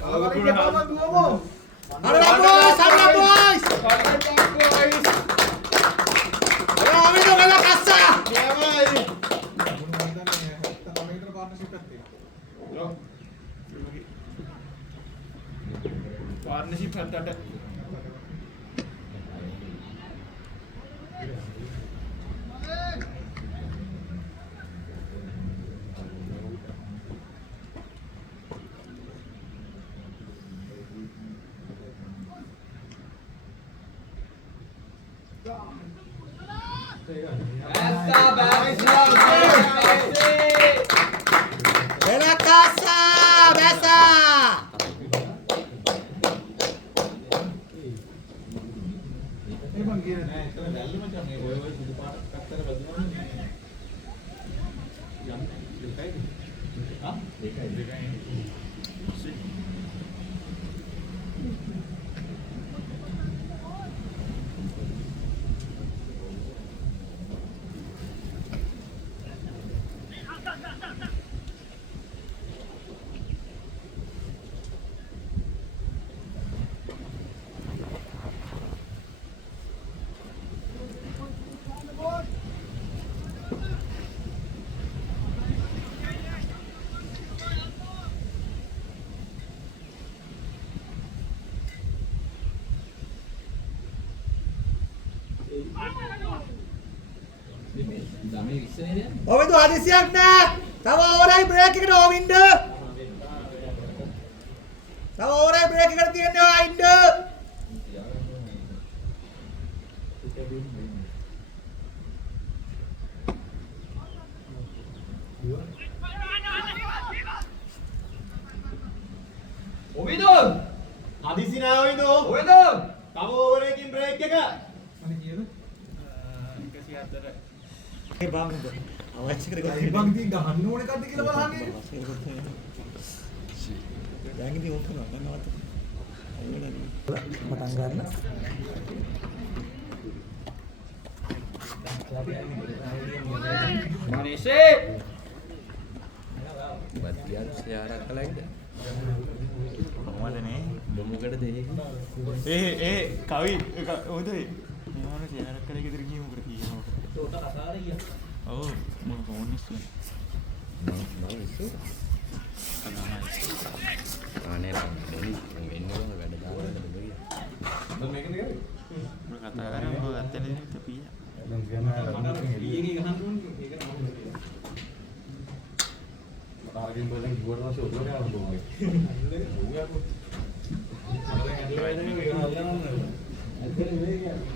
Kalau kita apa dua mau? Ada boys, ada boys. Ayo Ovidu kena kassa. Dia mai. Partnership ada. Kena kassa, besa. Emang gini nih, kalau dalam macam nih, boy sudah pakai kater bagaimana nih? Yang dekai, ah? Dekai. දමේ 20 නේද? ඔවිදු හදිසියක් නෑ. තව ඕවරයි break එකට ඕවින්ද. තව ඕවරයි break එකට තියන්නේ ආයින්ද. ඔවිදු හදිසි නෑ ඔයිදෝ. ඔවිදු තව ඕවර් එකකින් බ්‍රේක් එක. ඒ බංගුද. අවශ්‍ය කරේ කොහේ ඉබන් දී ගහන්න ඕන එකක්ද කියලා බලන්නේ. දැන් ඉතින් ඕක කරනවා නේද? පටන් ගන්න. මනේෂේ බත්තියක් සියාරක් කලයිද? කොහමද නේ? බොමුකට දෙහෙක. ඒ කවි උදේ මොන සියාරක් කරේ ගෙදර ගියේ මොකද කියනවා. තෝට කතාරේ ගියා. ඔව් මම ෆෝන් ඉස්සුවා. මම ඉස්සු. අනේ නම් වෙන්නේ කොහොමද වැඩ දාලා බෑ. දැන් මේකද කරේ? මම කතා කරන්නේ ඔබ ගත්තේ නේද තපියා. දැන් කියනවා මට ඊයේ ගහන්න ඕනේ ඒක තමයි. තාරකින් බලන් ගිහුවට පස්සේ ඔතන ආවම බොමයි. ඌයා කො. අර ඇදලා ඉන්නේ මේක හදලා නෑ. ඇත්තට මේ කියන්නේ.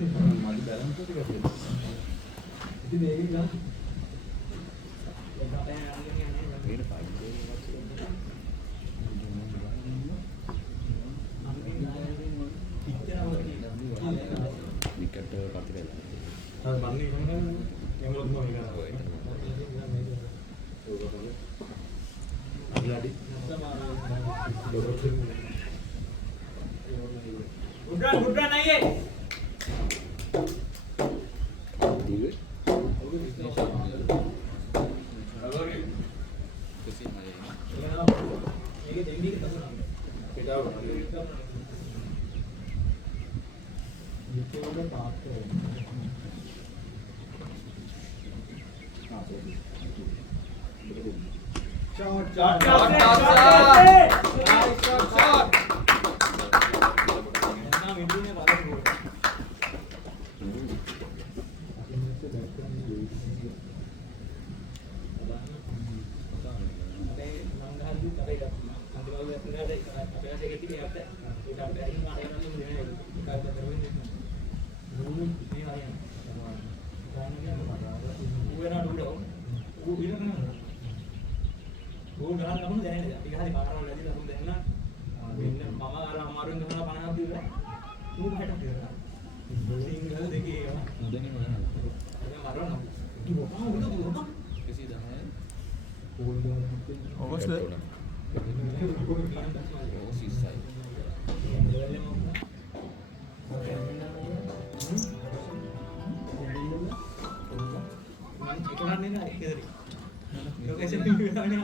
මඩි බැලන්ස් එක ටිකක්. ඉතින් මේක ගන්න. මේක පාඩේ විකට කතරේ. අර මන්නේ කොහොමද? එමුලොත් මොකද කරන්නේ? අඩි උඩරන් අයියේ දිවේ මේක දෙන්නේ තමයි. පිටාව Shot. Nah, windunya bagus bro. Gue gak kamu jangan tiga hari bakar lagi langsung dengar. Mama arah kemarin kemana panas hati lah. Gue ada dia. Tinggal deki ya. Udah nih mana? Ada marah nggak? Di bawah udah bawah. Kasih dah ya. Oh, sudah. Oh, sisa. Ikutan ini naik dari. Lokasi pinggirannya.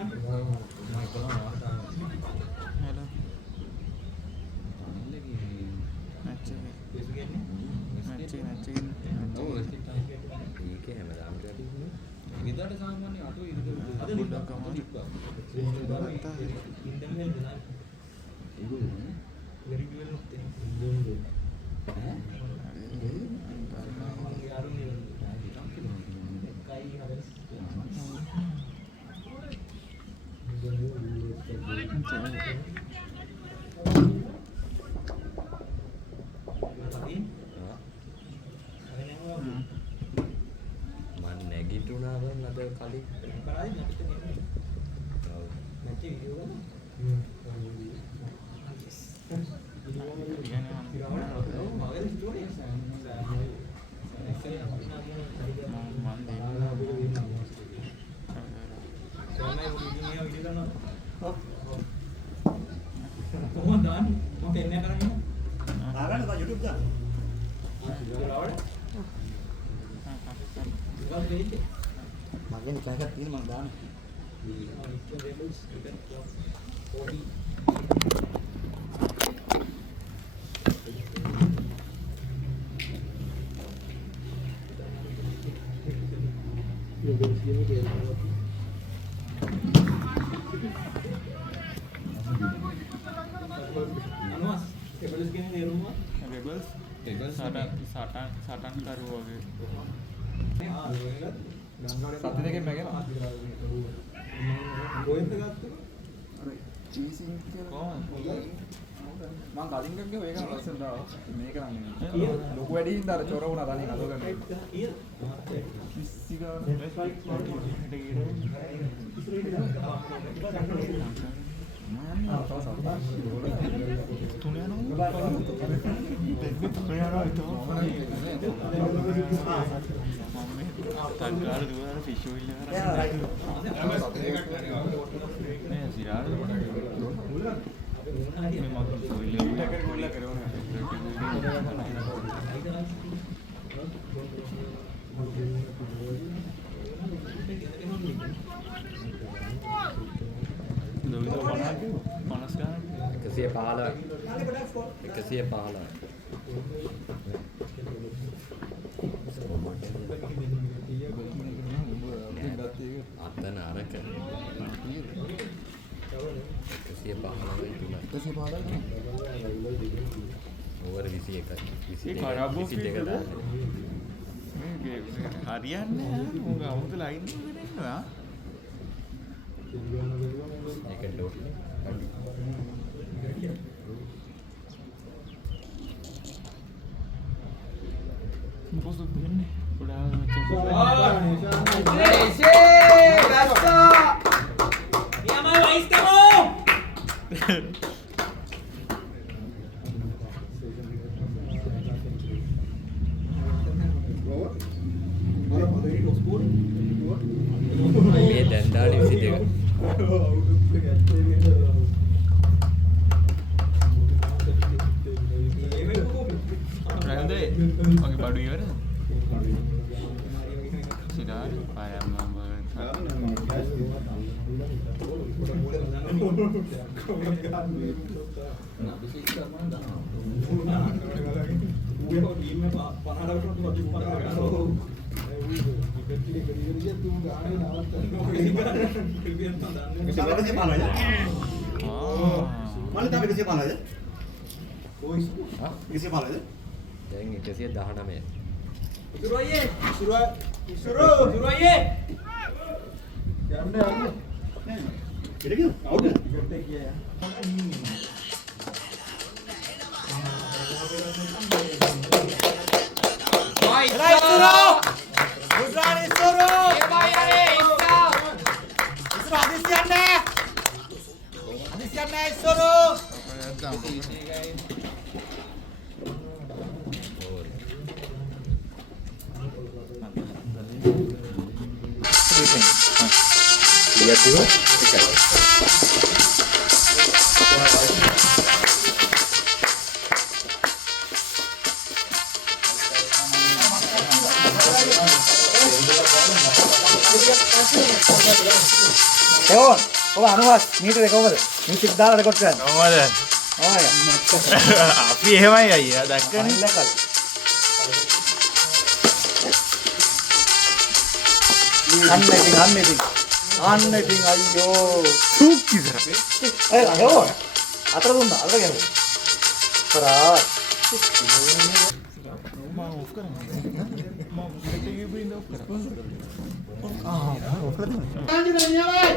Hello. Matching. ඒක හැමදාම ගැටින්නේ. ඉදට සාමාන්‍ය අටෝ ඉදට අද පොඩ්ඩක් අමාරු. ඉන්දමෙල් දාන. ඉන්නේ. very well නොත්තේ. ඈ? යාරුනේ. කයි හදස්. මම නැගිටුණා නම් අද කලින් කරායි නැත්te නේ. ඔව්. නැති වීඩියෝ ගන්න. මගේ ස්ටෝරිය කොහොමද දාන්නේ? මම එන්නේ කරන්නේ. ආගන්න බා YouTube දාන්න. මගේ නිකන් එකක් තියෙන මම දාන්න. Anuas, kebetulan segini di rumah. Rebels. සටන් කරුවෝ වගේ. සති දෙකෙන් නැගෙනවා. කොහෙන්ද ගත්තේ? අර චීසින් කියලා. මං කලින් ගන්නේ ඔය ගන්න ලස්සන දාව. මේක නම් නෙමෙයි. ලොකු වැඩි හින්දා අර චොර වුණා තනින් අදෝ ගන්න. කිසි ගාන. Kasih pahala. Kasih pahala. Atan arak. Kasih pahala itu mah. Kasih pahala kan? Over visi ekak. Visi දෙක දාන්න. හරියන්නේ නැහැ. මොකද 아무도 ලයින් එකකට එන්නවා. ඒක ඩෝ. මොකද දෙන්නේ? ගොඩාක් මේ දැන් දාලා 22. රැඳේ. මගේ බඩු ඉවරද? සිතාරි පායම් මම Mana tapi kasi pala aja? Hah? Kasi pala aja? දැන් 119. Suruh aja. Suruh aja. Kira-kira out dah. Lihat dulu. Dekat. එවොන් ඔබ අනුහස් මීටර එක කොහමද? මියුසික් දාලා රෙකෝඩ් කරන්න. කොහමද? අපි එහෙමයි අයියා දැක්කනේ. දැක්කද? අන්න ඉතින් අයියෝ. සුක් කිදර. එවොන් අතර දුන්නා. අතර ගියා. කරා. මම ඔෆ් කරනවා. මම පිටියේ බින්ද ඔෆ් කරා. ඔෆ් කරා. අන්තිමට නියමයි.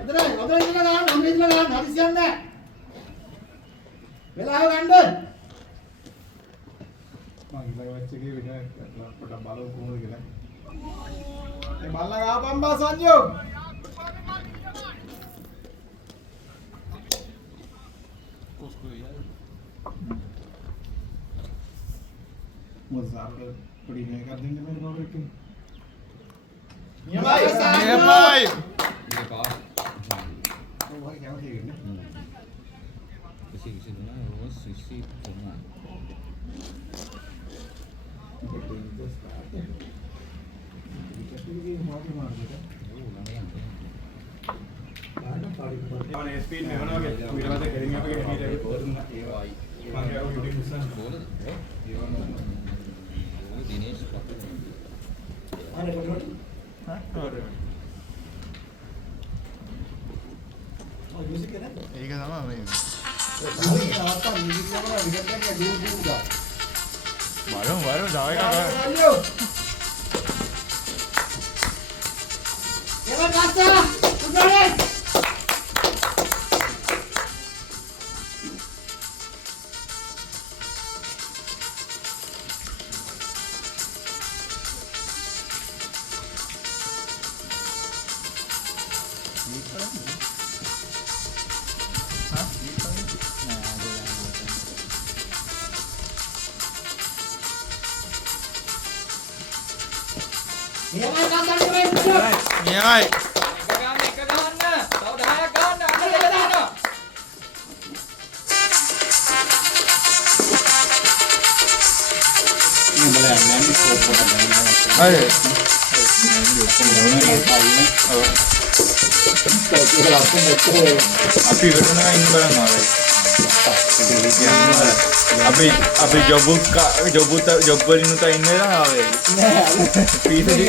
ඉතල ඉතල ගන්න අම්මේ ඉතල ගන්න හදිසියක් නැහැ. වෙලාව ගන්න. මම ඉතින් වැච්ච එකේ වෙන පොඩක් බලමු කොහොමද කියලා. ඒ බල්ලා ගාපන් බා සංයෝග. මොකද අපේ පොඩි මේකක් දෙන්න බෑ කවුරු එක්ක. නියමයි. Ini Pak. ඔය වගේ කැමති වෙන්නේ. Isi dulu, isi cuma. අනේ ස්පීඩ් මේ වුණා වගේ ඊට පස්සේ ගෙලින් අපේ ස්පීඩ් එක දුන්නා. මම ගියා YouTube උස්සන්න. Boleh. Oh, Dinesh Pak. Mana kotor? Oh, music kan? ඒක තමයි මේ. music නවත්තා music නවත්තා විකට එක දුර දුර. baru dah kan. Jangan kasar. Udahin. Jangan kasar keren. Ni ai. එක ගන්න. තව 10ක් ගන්න. අන්න දෙක දානවා. Hai. අපි ඉවරන ඉන්න බලන්න ආවේ. අපි ජොබ් වලින් උත ඉන්නේ ආවේ. පීසටි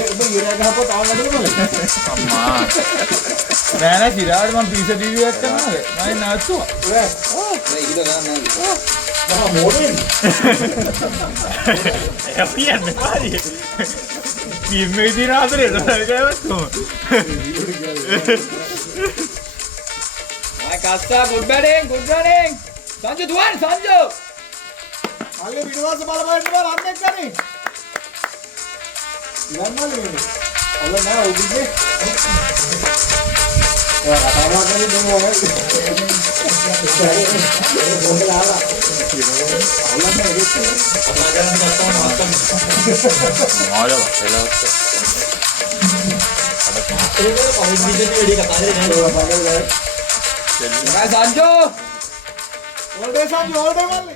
අම්මා. නෑ චිරාට මම පීසටි රිවියුවක් කරනවා. මම නැස්සුවා. යන්නේ පාරි. කිම්මේ දින අතරේ නේද කස්සා good batting. සංජු දුවන් සංජු. මල්ලි පිටවාස බලපෑන්න බල අන්න එක්කනේ. ඉවන්නද මේ? ඔල නෑ උදින්නේ. ඔය කතාවක් කරන්නේ දෙමු ඔය. බෝලලා. ඔලන්න එදෙත්. කතා කරන්න ගත්තාම නැත්තම්. ආයව එලවස්ස. ඒක පොයින්ට් විදිහට වැඩි කතා කරන්නේ නෑ. Sanju. all day Sanju, all day මල්ලි.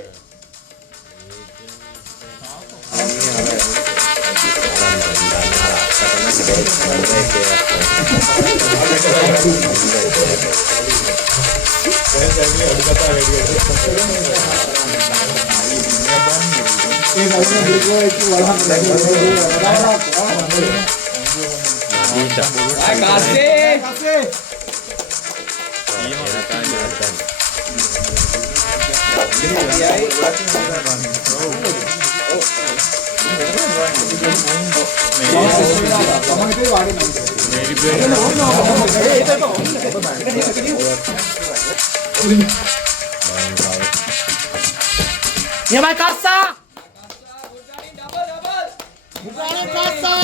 Nyamai kasa. double. Bukan kasa.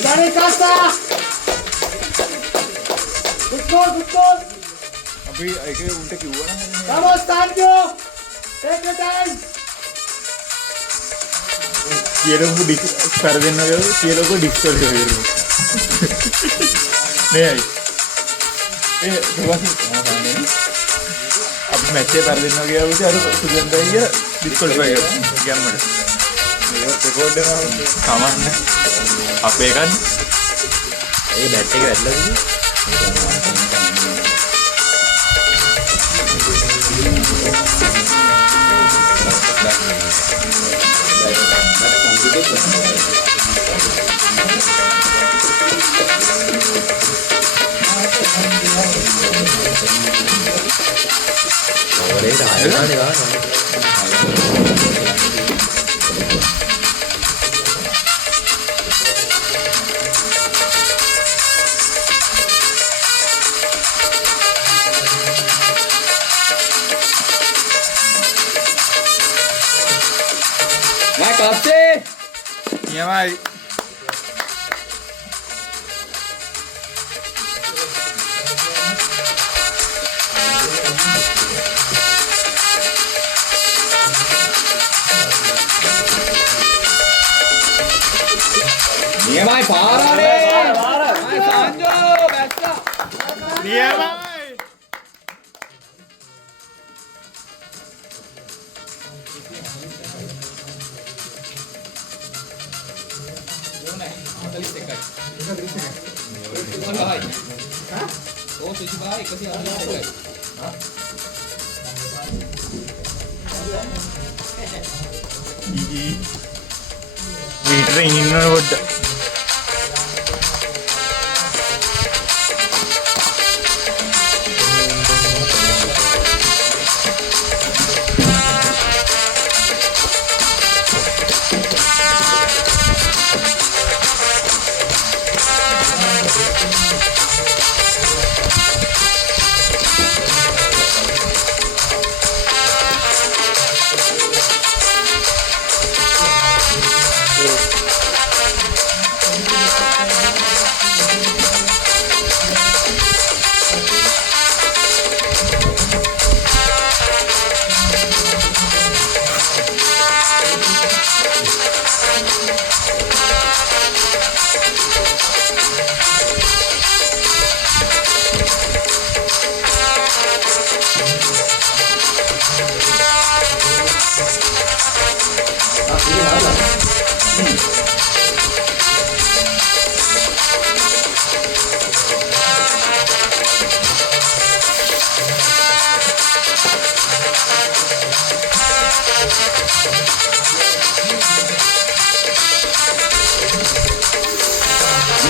Dari kasa. Good goal. අපි ඒක උන්ට කිව්වා නම් Vamos Sanju. Take your time. කියලොකු පෙරදෙන්න ගියොත් කියලොකු ඩිස්කෝල් කරනවා නේ අයි ඒ දුවස් අපි මැච් එක පෙරදෙන්න ගියොත් අර සුගන්ධය ඩිස්කෝල් කරනවා ගැම්මඩ මේක රෙකෝඩ් කරනවා සමහරනේ අපේ ගන්න ඒ බැට් එක වැටලාද Nyamai. Nyamai parah nih. Sanju, besta. Nyamai. Ini 41 එකයි. 41. Oh, sushi baik kasi ada kan. මීටර ඉන්න පොඩ්ඩ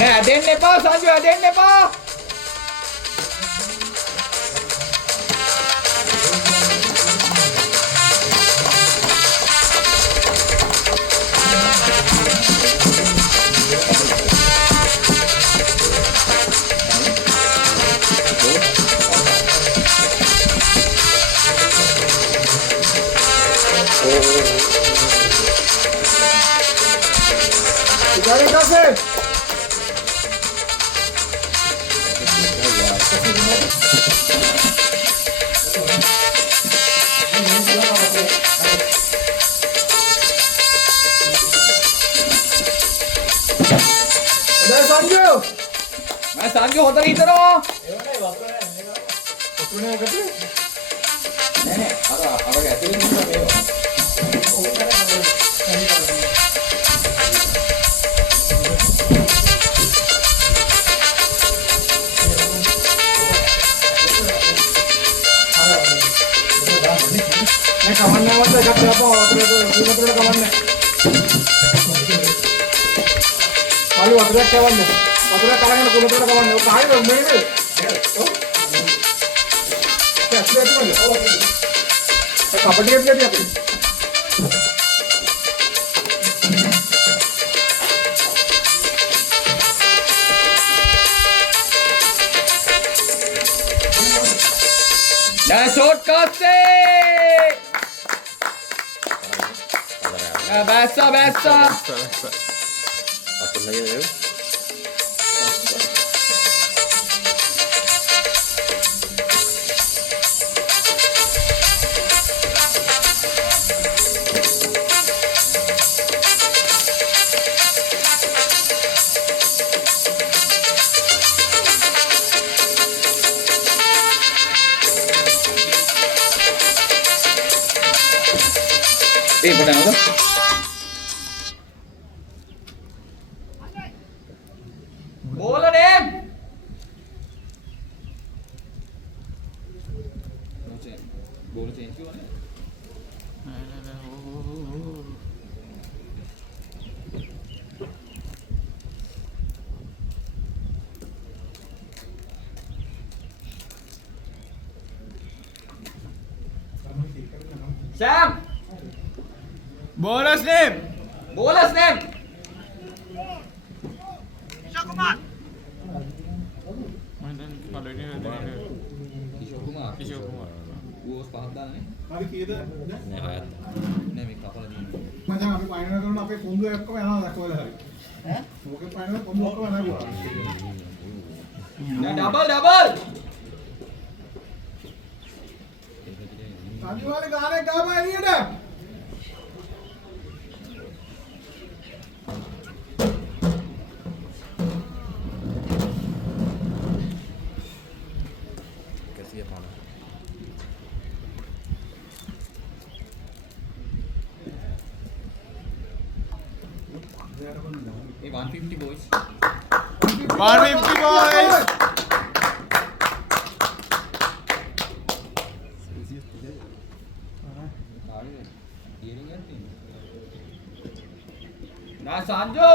Nè, đến đây po, sao chưa đến đây po. Dari kafe. Mas Sanju hotel itero. Nene, apa ඇතුලේ ඉන්න මේවා. Kawannya waktu agak berapa? Waktu kawannya. Paling waktu kawannya. Waktu kawannya kulit kawannya. Kaya dong ini. Ya sudah itu aja. Kapan dia? Dan shortcut se. Ya biasa. apa lagi ya Bukan apa? Bola Den. Bola change क्यों है? Sam. Bowler's name Bowler's name. Kishore Kumar. वो उस पाहत दाने. හරි කීයද? नहीं आया. नहीं मैं काफला नहीं. මම දැන් අපි පයින් කරන අපේ කොම්බු එක්කම යනවා දැක්කවල හරි. ඈ? මොකේ පයින් කරන කොම්බු ඔක්කොම යනවා. Ya double. සංජීවාලි ගානේ ගාම එළියට. कैसी है पाना? ये 150 boys. 150 boys Sanjo.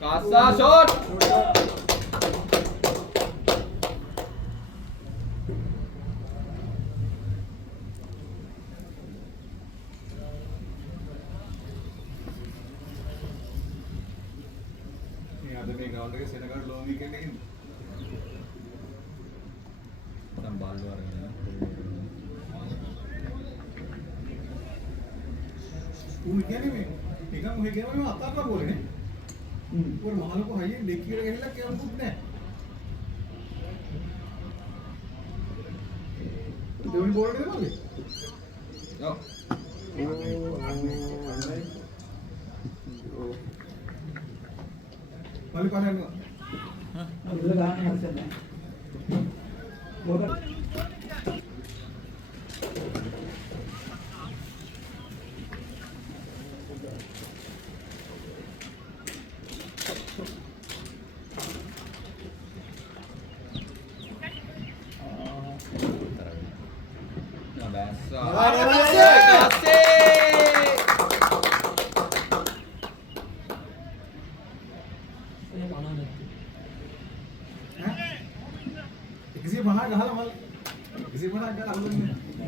Kasa shot. මේ අද මේ ග්‍රවුන්ඩ් එකේ සෙනගල් ලෝන් වීකෙන්ඩ් එකේ Dan balu arena. උන් කියන්නේ මේ නිකන් ඔහෙ කියනවා මේ අතාරලා බෝලේ නේ. උන් මහලක හයියෙන් දෙකියට ගහලා කියවුත් නැහැ. දෙවෙනි බෝල් එකේ බලන්නේ. Yo. බලි පාරේ යනවා. ඉල්ල ගන්න හරියට නැහැ. බෝල किसी बना गहला मल किसी बना गहला हम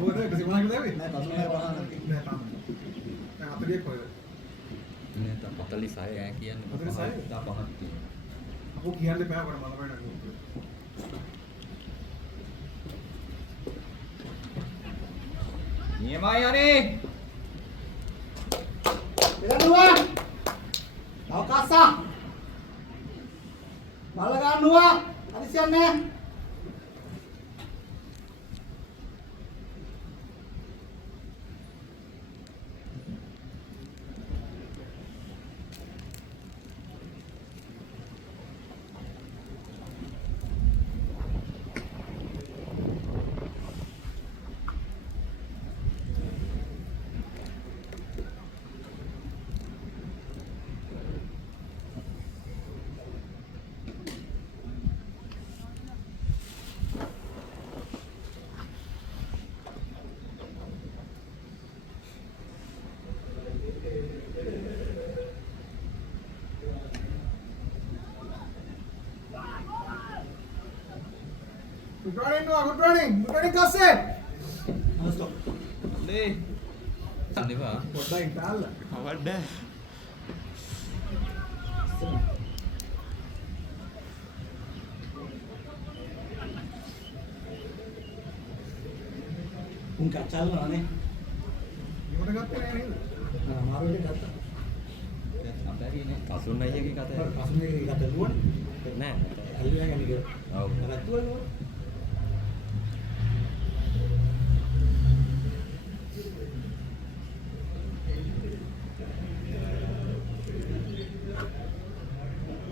वो है किसी बना के देवे नहीं कसम नहीं बना नहीं ताम मैं आते कोई Ini tak 40 saya yang kian. 40 saya? Tak paham tu. वो किया ले पे बड़ा मालूम है ना Ni Maya ni. Pila dua. Mau kasa. Balagan dua. Ada siapa? Good morning no good morning कैसे Le. Ni ba? बड़ा इंटाल Awak dah. Uang kacal mana ni? ये मोटे करते नहीं Maru dia kata. Apa hari ni? Kasun aja ki kata. Kasus ni kata luan. Nah. Kali yang ni kata. Oh. Kata tuan luan.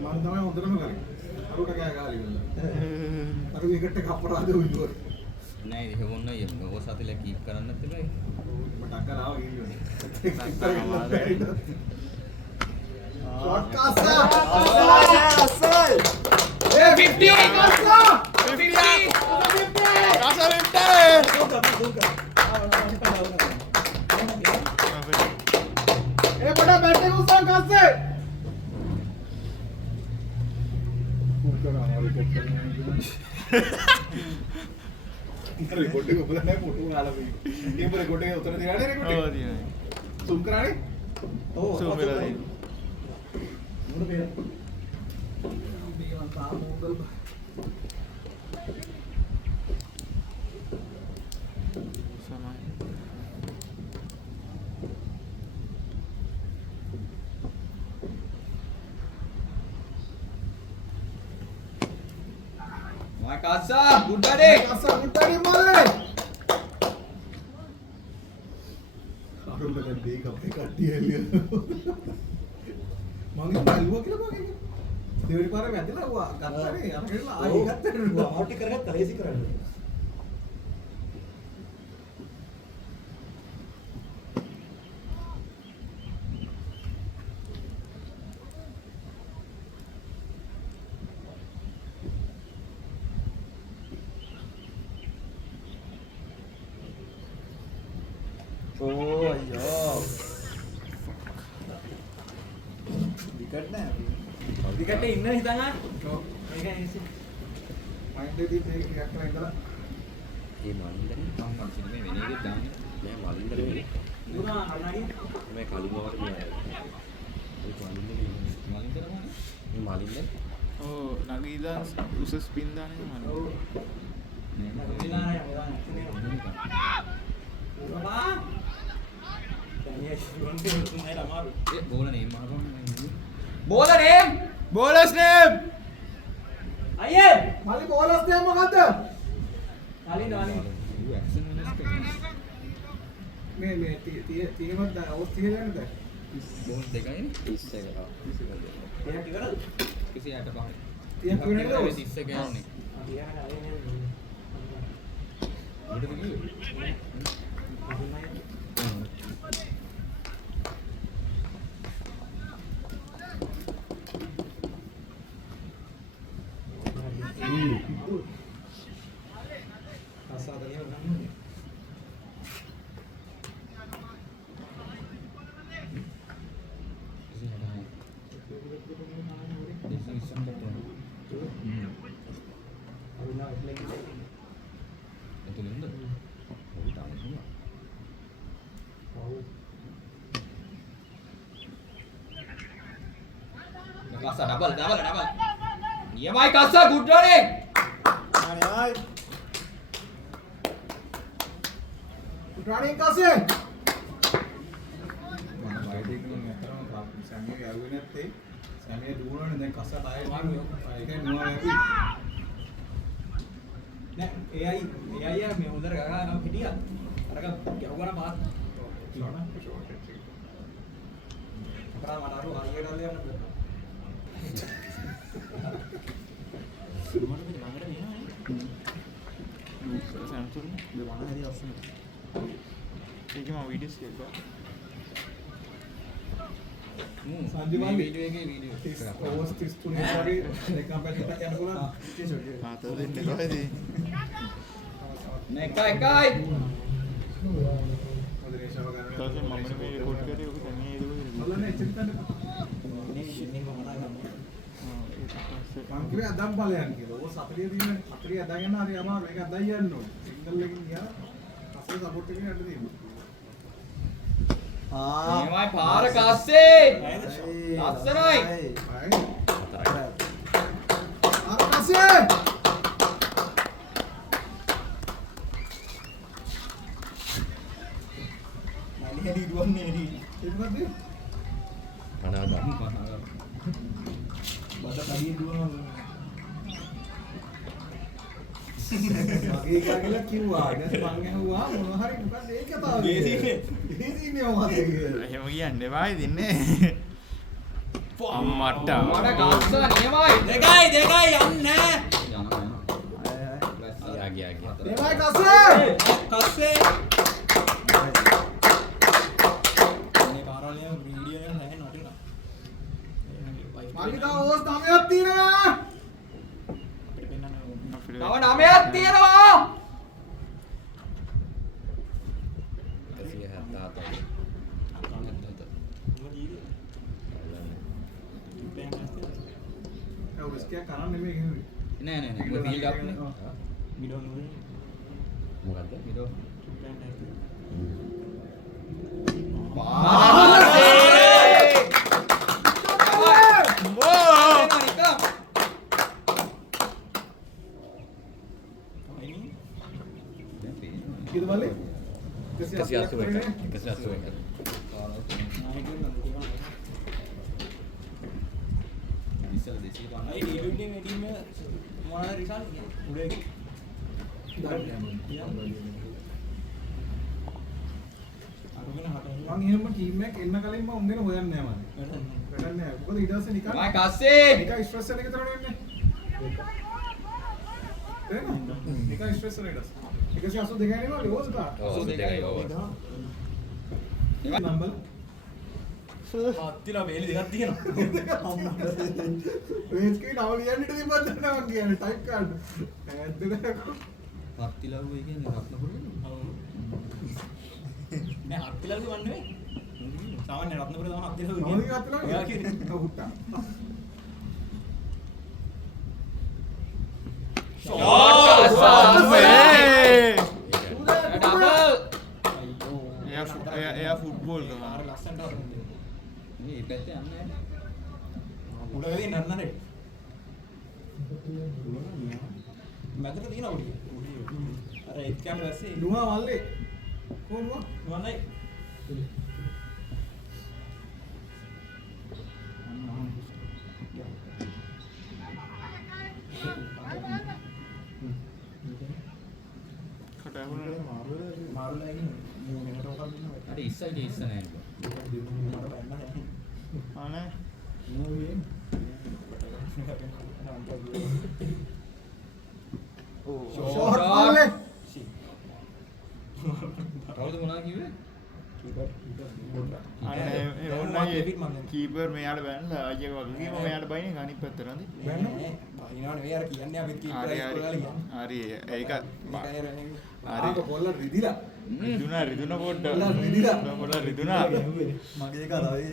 मान තමයි හොඳටම කරේ අරුට කෑ ගාලි වෙලා අරු එකට කප්පරාද උයිලෝ Nah, ini hubungan ya. Gak usah tidak keep karena tu lah. මට අක්කරාව ගිහින් shot කාස්සා අස්සල් ඒ 50 කාස්සා 50 කාස්සා 50 ඒ බඩ බැට් එක උස්සන් කාස්සේ रिकॉर्ड को बोला नहीं फोटो वाला भी ये पूरे रिकॉर्ड के उतर दिया नहीं रिकॉर्ड Oh dia. zoom कराने Oh, So मेरा दिन. Mula pera. बियान काम मंगल Sama. Mai kasa, budak dek. कैसा मुट्टा नहीं मारले अरुण का देख अपने काटी है लिया මං ඉතින් ඇල්ලුවා කියලා මං දෙවෙනි පාරේ වැදලා ගත්තානේ අරගෙන ආයෙ ගත්තා අවුට් කරගත්තා ලේසි කරන්නේ. Oh, අයියෝ. විකට් නෑ. විකට් ඉන්න හිතන්න. ඔව්. මේක ඇහිසි. මයින්ඩ් එකේ තියෙන ටිකක් කරලා ඉඳලා ඒ මලින්දනේ මම මං මේ වෙන එකෙත් දාන්නේ නෑ මලින්දනේ මේ දුනා අන්නයි. මේ කලින් වලට ගියා ඒක මලින්දනේ මලින්දනේ මේ මලින්දනේ ඔව් නගීලා උසස් පින් දාන්නේ මම. ඔව්. මෙලා නෑ මෙලා නෑ. බබා. දැන් යන්නේ තුන්යි අමාරු. ඒ බෝල නේම් මාරවන්නේ බෝල නේම් බෝලස් නේම් අයියේ මල්ලි බෝලස් නෑ මොකද්ද? කලින් දාන්නේ. ඌ ඇක්ෂන් වෙනස් කරනවා මේ තියෙමත් ඔස් 30 ගන්නද? බෝල් දෙකයිනේ 30 එක. ඒක ඉවරද? 28 පහයි. 30 වෙනකද ඔස්? 30 එක යන්නේ. තියකට අයිනේ නේද? ඊට දෙන්නේ. අසාදලිය වුණා. Kasa double. Niamai Kasa, good running. Ay. Running Kasa. මම බයිට් එක නම් අතරම සැමිය ගැව්වේ නැත්තේ. සැමිය දුවනවනේ දැන් කසට ආයෙ මාරු ඒකේ නුවා වැවි. නෑ එයයි මේ හොඳට ගගා හිටියා. අරක ගැව්වන පාත්. අපරා මට අර හරියට අල්ල යන්න බෑ. සැම්සුන් දෙවන හරි අස්සන. ඒකේ මම වීඩියෝස් කියනවා. සංජීවන්ගේ වීඩියෝ එකේ වීඩියෝ ඕවර්ස් 33 වගේ එකම පැත්තට යන පුළුවන්. ආතල් දෙන්නේ කොහෙද? Nekai. මොදරේෂව ගන්න. තාසේ මම මේ රෙකෝඩ් කරේ ඔක තනියේ ඒක බලන්න එච්චර තැන. මං කිව්වේ අදම් බලයන් කියලා. ඕක 40 දින 40 අදාගෙන හරි අමාරු. මේක අදයි යන්න ඕනේ. සිංගල් එකකින් ගියා. අසල සපෝට් එකකින් යන්න තියෙනවා. Niamai Para Kasa. Lassanai. හරි. ආකාශේ. මල්ලි දුවන්නේ නෙඩි. ඒක මොකද්ද? අනාගත බඩ කඩිය දුවනවා. මගේ කාගල කිව්වා. ඊට මං ඇහුවා මොනවා හරි මොකද්ද ඒ කතාව. දේසිනේ මොකද්ද කියලා. එහෙම කියන්නේ එපායි දෙන්නේ. අම්මට. Mana Kasa Niamai. දෙකයි යන්නේ. ගියා මේවයි කසේ. කස්සේ. මේ කාරණය වීඩියෝ එක නැහැ නටිනා. මල්ලිකා ඕස් 9ක් තියෙනවා. අපිට පෙන්නන්න Tava 9ක් තියෙනවා. 177. ඔව් ස්කෑ කරන්න නෙමෙයි ගෙනුවේ. නෑ මම ෆීල්ඩ් අප් නේ. මිඩෝ නුනේ. මොකද්ද? මිඩෝ. කීයද මල්ලි? 181. 181. ඉස්සර 250. අයි ඩීඩුටි මේ ටීම් එක මොනවාද රිසල්ට් උඩේ මං එහෙම ටීම් එකක් එන්න කලින් මම උන්දේන හොයන්නේ නැහැ මම. වැඩක් නැහැ. මොකද ඊට පස්සේ නිකන් මයි කස්සේ නිකන් ස්ට්‍රෙස් එකක විතර වෙන්නේ. නිකන් ස්ට්‍රෙස් එකක ඊට පස්සේ 182 නේ වල ඕස් ගා. ඔව් දෙකයි ඕවර්. නම්බර අත්තිලා මේලි දෙකක් තියෙනවා. මේස්කේ නම ලියන්න ඉඳි මම දන්නවා කියන්නේ ටයිප් කාඩ්. ඇද්දද? පත්තිලව් කියන්නේ රත්නපුර නෑ අත්තිලාගේ වන්නේ නෙවෙයි. සාමාන්‍ය රත්නපුර තමයි අත්තිලාගේ නම කියන්නේ. ලියලා අතලා. ඔයා කියන්නේ. උට්ටා. එයා ෆුට්බෝල් කරනවා. අර ලස්සනට වරුන්නේ. මේ පැත්තේ යන්නේ උඩ වෙදී නන්නනේ. මැදට තියෙනවා උඩිය. අර එක් කැම වැස්සේ නුවා මල්ලේ. කොහොමද? නෝනයි. මාරුලා ඉන්නේ මෙහෙට ඔකක් දෙනවා. අර ඉස්සයි නෑ අනේ ෂෝට් මල්ලේ. කවුද මොනවා කිව්වේ අනේ ඕන්නයි කීපර් මෙයාට බැලලා අයියක වගකීම මෙයාට බයිනේ අනිත් පැත්තට නේද? බෑනේ. බයිනවා නෙවෙයි අර කියන්නේ අපිත් කීපර් ඉස්කෝල ගාලා කියන්නේ. හරි ඒක ආක පොල්ල රිදිලා. රිදුනා පොඩ්ඩ රිදිලා. පොඩ්ඩ රිදුනා මගේ එක තමයි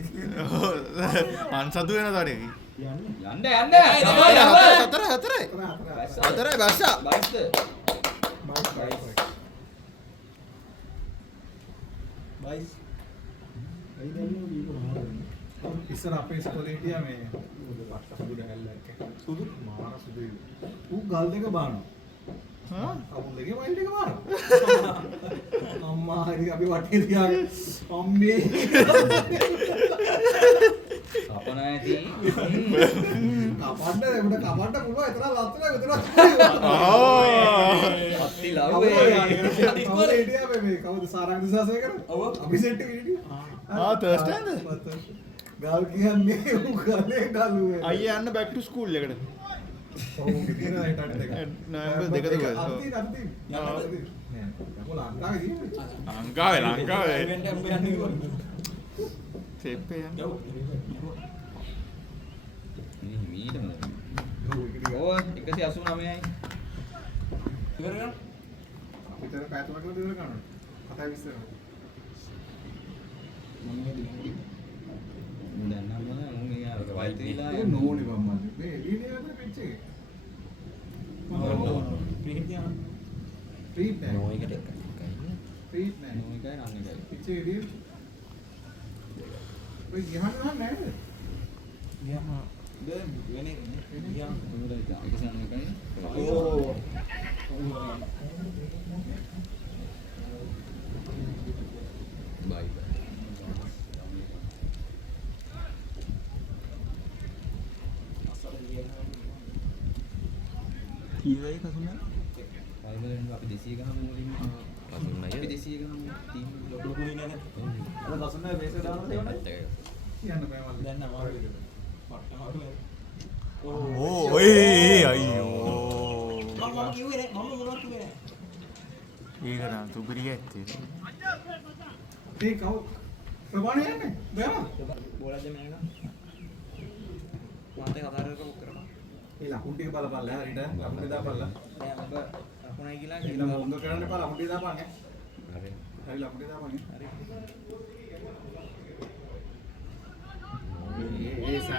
අන්සතු වෙන තරේ යන්න හතරයි බස්සා බයිස්ද බයිස්. ඉස්සර අපේ ඉස්කෝලේ හිටියා මේ පට්ට සුදු දැල්ලක්. සුදු මාර සුදුයි. ඌ ගල් දෙක බානවා. කවුල් දෙකේ වයිල් දෙක බානවා. අම්මා හරි අපි වටේ තියාගෙන අම්මේ කපන ඇති කපන්න එමුට කපන්න පුළුවන් එතන ලස්සන පත්ති ලව්වේ ඉස්කෝලේ හිටියා මේ කවුද සාරංග දිසාසේකර අපි සෙට් එකේ හිටියා තර්ස්ටේද ගල් කියන්නේ ඌ ගලේ ගලුවේ අයියා යන්න බෑක් ටු ස්කූල් එකට ඔව් ඉතින් හිටට දෙක නොවැම්බර් දෙකද අත්ති නෑ ලංකාවේ තියෙන්නේ ලංකාවේ ඉවෙන්ට් එකක් යන්නේ කිව්වා. සේප්පේ යන්න මීට ඕ 189යි ඉවර කරා. අපිට පැය 3කට දෙන්න ගන්නවා. කතා විශ්සර. දැන් නම් මොන යාර වයිල් තියලා ඒක නෝනේ බම්මා. මේ එළියේ නේද පිච් එකේ. ක්‍රිකට් තියනවා. ට්‍රීට් නෑ. නෝයකට එකයි ට්‍රීට් නෑ. නෝයකයි රන් එකයි පිච් එකේ එළියේ. ඔය ගහන්න නෑ නේද? ගියා. දැන් වෙන්නේ ගියා. මොනවද 191යි ඕ. බයි කීයයි කසුනා පයිබලෙන් අපි 200 ගහමු මුලින්ම අපි 200 ගහමු ටීම් ලොකු ලොකු ඉන්නේ නැහැ. අර දසුනේ මේක දාන්න දෙවනේ. කියන්න බෑ මල්ලි. දැන් අමාරුයි. මට්ටම ඕ ඒ අයියෝ මම කිව්වේ නෑ. මම මොනවද කිව්වේ නෑ. ඒක නම් තුබිරිය ඇත්තේ ඒ කවු ප්‍රමාණය යන්නේ බෑම. බෝලක් දෙන්න නේද? මාතේ කතා කරලා ඒ ලකුණු ටික බලපල්ලා හරියට ලකුණු ටික දාපල්ලා. නෑ ඔබ ලකුණයි කියලා ඊළඟ මොංග කරන්න එපා ලකුණු ටික දාපන් ඈ. හරි හරි ලකුණු ටික දාපන්. හරි. ඒ සම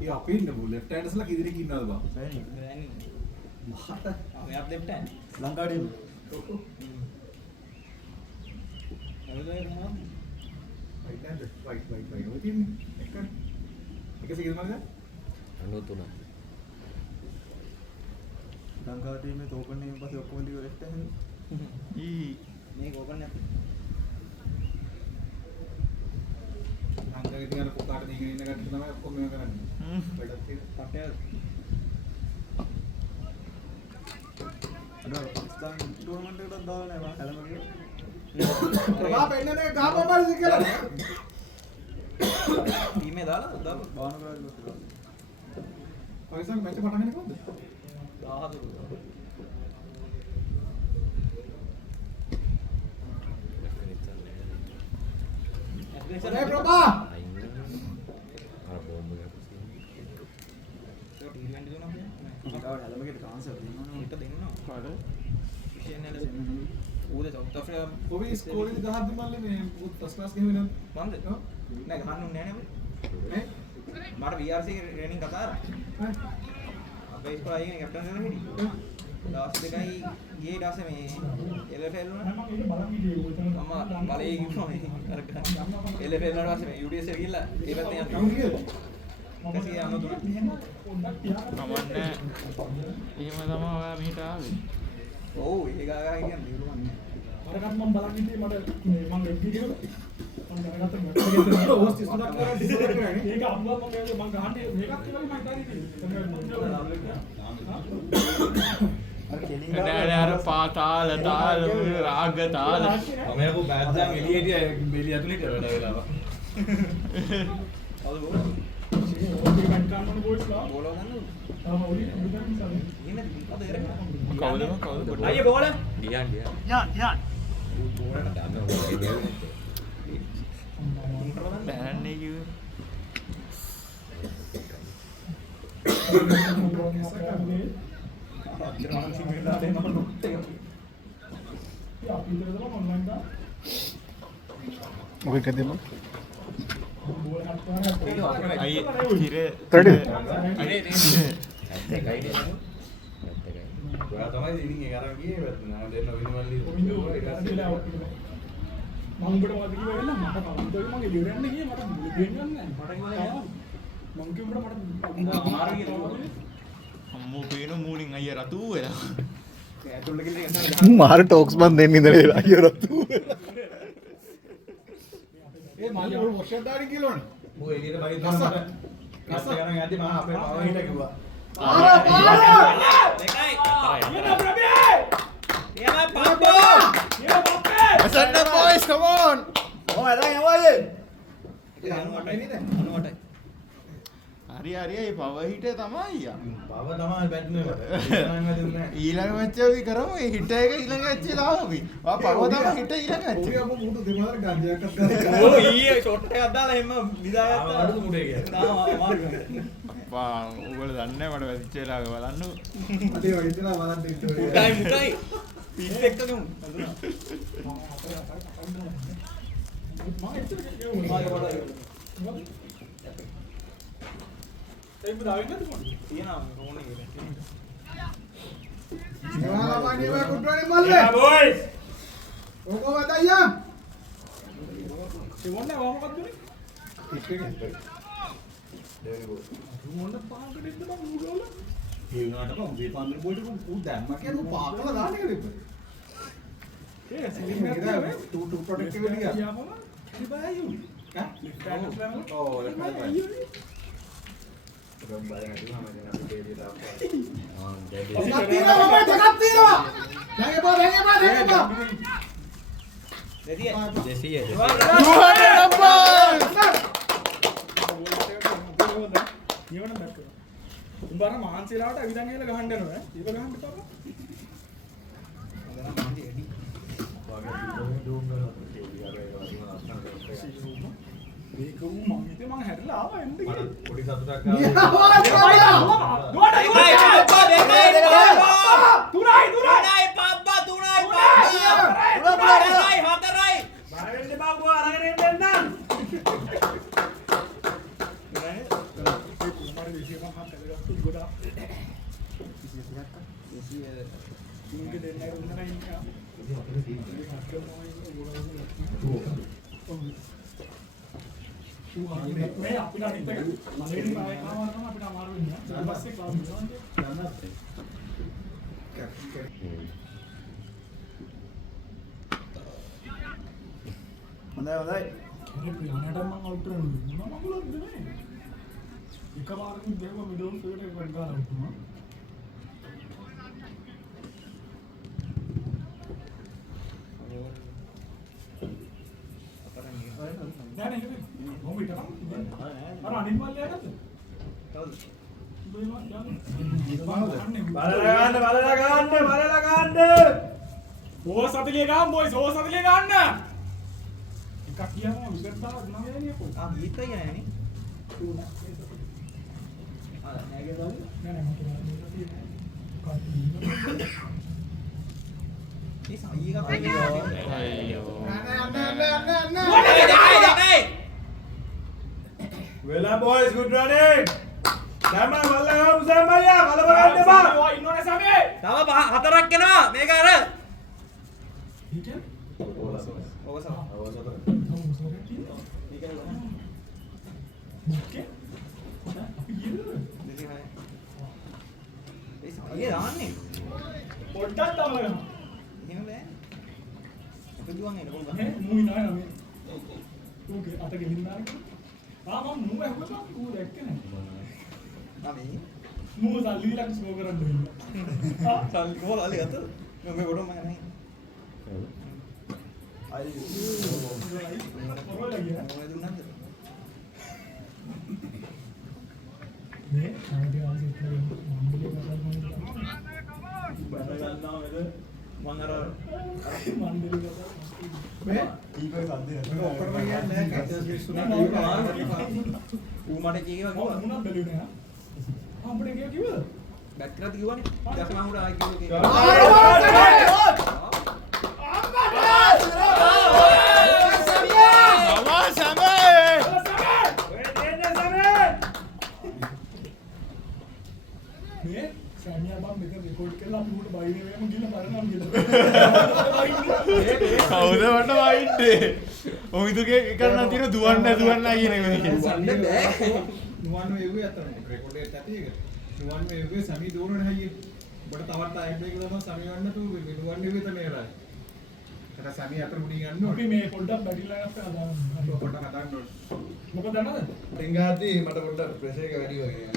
ඒ අපි ඉන්න බුල් ලෙෆ්ට් හෑන්ඩර්ස්ලා කිදිරේ ඉන්නවද බං? දැන් මහත මෙයාත් දෙප්ට ඈ. ලංකාවේ නේද මොනවද? රයිට් හෑන්ඩර් රයිට් ඔය තියන්නේ එක එක සිගල් මාර්ගය 93 ලංකාවේ ටීමේ තෝපන් එකෙන් පස්සේ ඔක්කොම දිව ලෙෆ්ට් හෑන්ඩ්. මේක ඕපන් නැත්. අංගගේ තියන පොකාට දීගෙන ඉන්න කට්ටිය තමයි ඔක්කොම මේව කරන්නේ. වැඩක් තියෙන. පට්ටය අද පාකිස්තාන් ටෝර්නමන්ට් එකකට දාලා නෑ මම හැලමගේ. ප්‍රභා පෙන්නනේ ගාපම් බාරි කියලා නේ. ටීමේ දාලා බාන කරලා ඉවර. පයිසන් මැච් පටන් ගන්නේ කොහොමද? 14. අනේ ප්‍රභා අර බෝම්බ එකක් ටීම් එකේ දුන්නා කියන්නේ. ඊටවට හැලමගේ chance එක දෙන්නවනේ. ඊට දෙන්නවා. කාට? විශේෂ නේද? ඌද සවුත් ආෆ්‍රිකා ඔබේ ස්කෝලේ 10ක් මල්ලේ මේ ෆස්ට් ක්ලාස් ගෙහුවේ නේද? මන්ද? නෑ ගහන්න උන්නේ නෑ නේ. ඈ? මට VRC එකේ ට්‍රේනින් කතා කරා. අපේ ඉස්කෝලේ අයියනේ කැප්ටන් කරලා හිටියේ. දවස් දෙකයි ගියේ ඊට පස්සේ මේ LFL වුණා. මම බලේ ගිහුවා මේ අර LFL වුණාට පස්සේ මේ UDS එක ගිහලා ඒ පැත්තේ යන්න. කැසිය යන්න දුන්නා. කමන්නේ. එහෙම තමයි ඔයා මෙහෙට ආවේ. ඔව් ඒක ගාගෙන කියන්නේ නිරුමන්නේ. අරකට මම බලන් ඉන්නේ මට මම එක්ක කියලා මම දැනගත්තා මට ඕස් 33ක් කරලා ඩිසයින් කරන්නේ. ඒක අම්මා මම ගහන්නේ මේකක් කියලා මම හිතාරින්නේ නෑ අර පාතාල තාල රාග තාල මම යකෝ බෑට් දාන් එළියට බෙලිය ඇතුළේ ඉතල වැඩ වෙලාව. අවුල් බෝල. ඒක මම ගන්න බෝල්ස්ලා බෝල ගන්නද? තාම ඔලි උඩින් සමේ එහෙම අද එරගෙන. කවුද අයියේ බෝල. ගියන් යන් බෝලට දාන්න ඕනේ දෙන්නේ. බෑන්නේ කිව්වේ ඔකේ කදෙම අයියේ කිරේ තඩි අනේ දෙකයි නේද? ඔයා තමයි ඉතින් ඒක අරන් ගියේ වැත්තු නා දෙන්න විනිමල්ලි. මම උඹට මොකද කිව්වේ වෙන්න මට කවුරුද මගේ ඉවරන්න ගියේ මට දෙන්නන්නේ නැහැ මට කිව්වා මං කිව්වට මට මාරු කියලා අම්මෝ පේන මූණින් අයිය රතු වෙලා ඇතුළට ගිහින් මාර ටොක්ස් මන් දෙන්න ඉඳලා අයියෝ රතු ඒ මල්ලි ඔය වොෂර් දාඩි කියලානේ. ඌ එළියට බයින් දාන්න මට කස්ස ගන්න යද්දි මම අපේ පව හිට කිව්වා. දෙකයි. යන්න ප්‍රබේ එයා පබ්බෝ. Asanda boys come on. Oh ada yang wae. ඒක 98යි නේද? 98යි. හරි හරි ඒ පව හිටේ තමයි අයියා පව තමයි බැට්නේ මට. ඊළඟ මැච් එක කරමු ඒ හිට එක ඊළඟ මැච් එක දාමු අපි ආ පව තමයි හිට ඊළඟ මැච් ඔගේ එක අපු මුටු දෙමාර ගංජයක් අත්දැක ඕ ඊයේ ෂොට් එකක් දාලා එහෙම නිදාගත්තා. අඩු මුඩේ ගියා. තාම අමාරු. අප්පා ඔයගොල්ලෝ දන්නේ නැහැ මට වැදිච්ච වෙලාවක බලන්නකො අඩේ වයිදලා බලන්න ඉන්න මුටයි මුටයි. පිට් එක්ක දුම්. හදුනා. මම එච්චර ඒක දාවෙන්නේ නැද්ද මොකද තියනවා රෝන් එකේ. Wala pa ni wa kudwani malle. Boys. Oko badaya. ඒ වොන්නේ වම මොකක්ද උනේ දෙවෙනි ගෝල්. මොන්න පාකට ඉන්න බං උගල ඒ වුණාට මම මේ පන්දර බෝල්ට උ දැම්ම කියන උ පාකල දාන්න කියලා ඉතින් ඒ සිලින් ගත්තා ටු ප්‍රොටෙක්ටිව් එක ගියා යාමම ඉබායු ඈ ලිෆ්ට් එකක් ස්ලෑම් ඕ ලෙෆ්ට් අයියෝ ගම් බලන්න කිව්වම දැන් අපි දෙවියට ආවා. ආ දෙවි. Dekat tira mama dekat tira. Jangan pa jangan pa. දෙතිය. 200. 200 numbers. නියමන දැක්ක උඹ අර මහන්සිලාට අවිදන් ගිහලා ගහන්න යනවා ඈ ඒක ගහන්න එපා දැන් මන්දි එඩි. වාගේ ඩෝම් කරලා ඒක උ මම හිතේ මං හැරිලා ආවා එන්න කියලා මට පොඩි සතුටක් Ya, ආවා. wala. දෙකයි පබ්බා දෙකයි පබ්බා. තුනයි තුනයි පබ්බා තුනයි පබ්බා. හතරයි හතරයි. බාර වෙන්න බා ගෝ අරගෙන එන්න නම් කුමාර විශ්ව මහා කලගත්තු ගොඩා ඉංග්‍රීසි දෙන්නයි උන්නයි ඉන්නවා මේ අපිට අනිත් එක මලේනි පාවේ කාවරම අපිට අමාරු වෙනවා ඊට පස්සේ ක්ලාස් වෙනවා හොඳයි හොඳයි කෙනෙක් යනට මම අවුට් කරනවා මම මගුලක් නෙමෙයි එකපාරකින් දෙව මිඩල් ෆීල්ඩ් එකකට ගාලා උතුමා මම හිටපන් අර අනිත් මල්ලයා ගත්තද කවුද? බලලා ගන්න ඕස 40 ගන්න බොයිස් ඕස 40 ගන්න එකක් කියනවා විකට් දාලා 9 වෙනිය කො ආ ගීතය නෑ නේ. තුන ආ නෑගේ දාලා. නෑ මට මේ සයියක අයියෝ. Well boys, good running. Sama මල්ලා උසම අයියා කලබල වෙන්න එපා. ඉන්නෝනේ සමේ තව හතරක් එනවා. මේක අර. හිටියන් ඕක සම. මොකේ ඒ සයියේ දාන්නේ. පොඩ්ඩක් තමයි එහෙම බෑ. දුවන් එන්න කොහොමද? මූයි නෑ නම ඕකේ අත ගෙලින් දාන්නේ මම මූ ඇහුවා ඌ දැක්කේ නෑ අපි මූ සල්ලි ලක් ස්මෝ කරන්න දෙන්න සල්ලි කොහොමද අලි අත? මම කොට මම නැහැ. කොහොමද ගියා මොනවද දුන්නද? මේ ආදී ආසෙත් කරගෙන මම්බලේ කරලා බර ගන්නවා මෙද මම අර මම්බලේ කරලා මේ ඊකෝ සද්දේ මේක ඔක්කොම කියන්නේ කැටස් විශ්ුණා ඌ මට කීවා කිව්වා. මොනවද බැලුවේ නෑ අපිට කිව්වද බැක් කරලා කිව්වනේ. ඊට පස්සේ මම උඩ ආයි කිව්වා. මේ සෑමියා බම් මේක රෙකෝඩ් කරලා අපි උඩ බයිනේ වෙම ගිහලා බලනවා කියලා. කවුද මට වයින්නේ? ඔයිදුගේ එකක් නැතින දුවන්න කියන එක මේකේ. සම්ඩ බෑ. නුවන් වේගුවේ අතන රෙකෝඩ් එකක් ඇති ඒක. නුවන් වේගුවේ සමී දෝරනේ හයියේ. ඔබට තවත් ආයෙත් මේක තමයි සමී වන්න තු නුවන් වේගුවේ තමයි එරයි. අර සමී අතර මුඩින් යන්න ඕනේ. අපි මේ පොඩ්ඩක් බැරිලා ගත්තා අදාන්න. පොඩ්ඩක් හදන්න ඕනේ. මොකද දන්නවද? රින්ගාදී මට පොඩ්ඩක් ප්‍රෙෂර් එක වැඩි වගේ.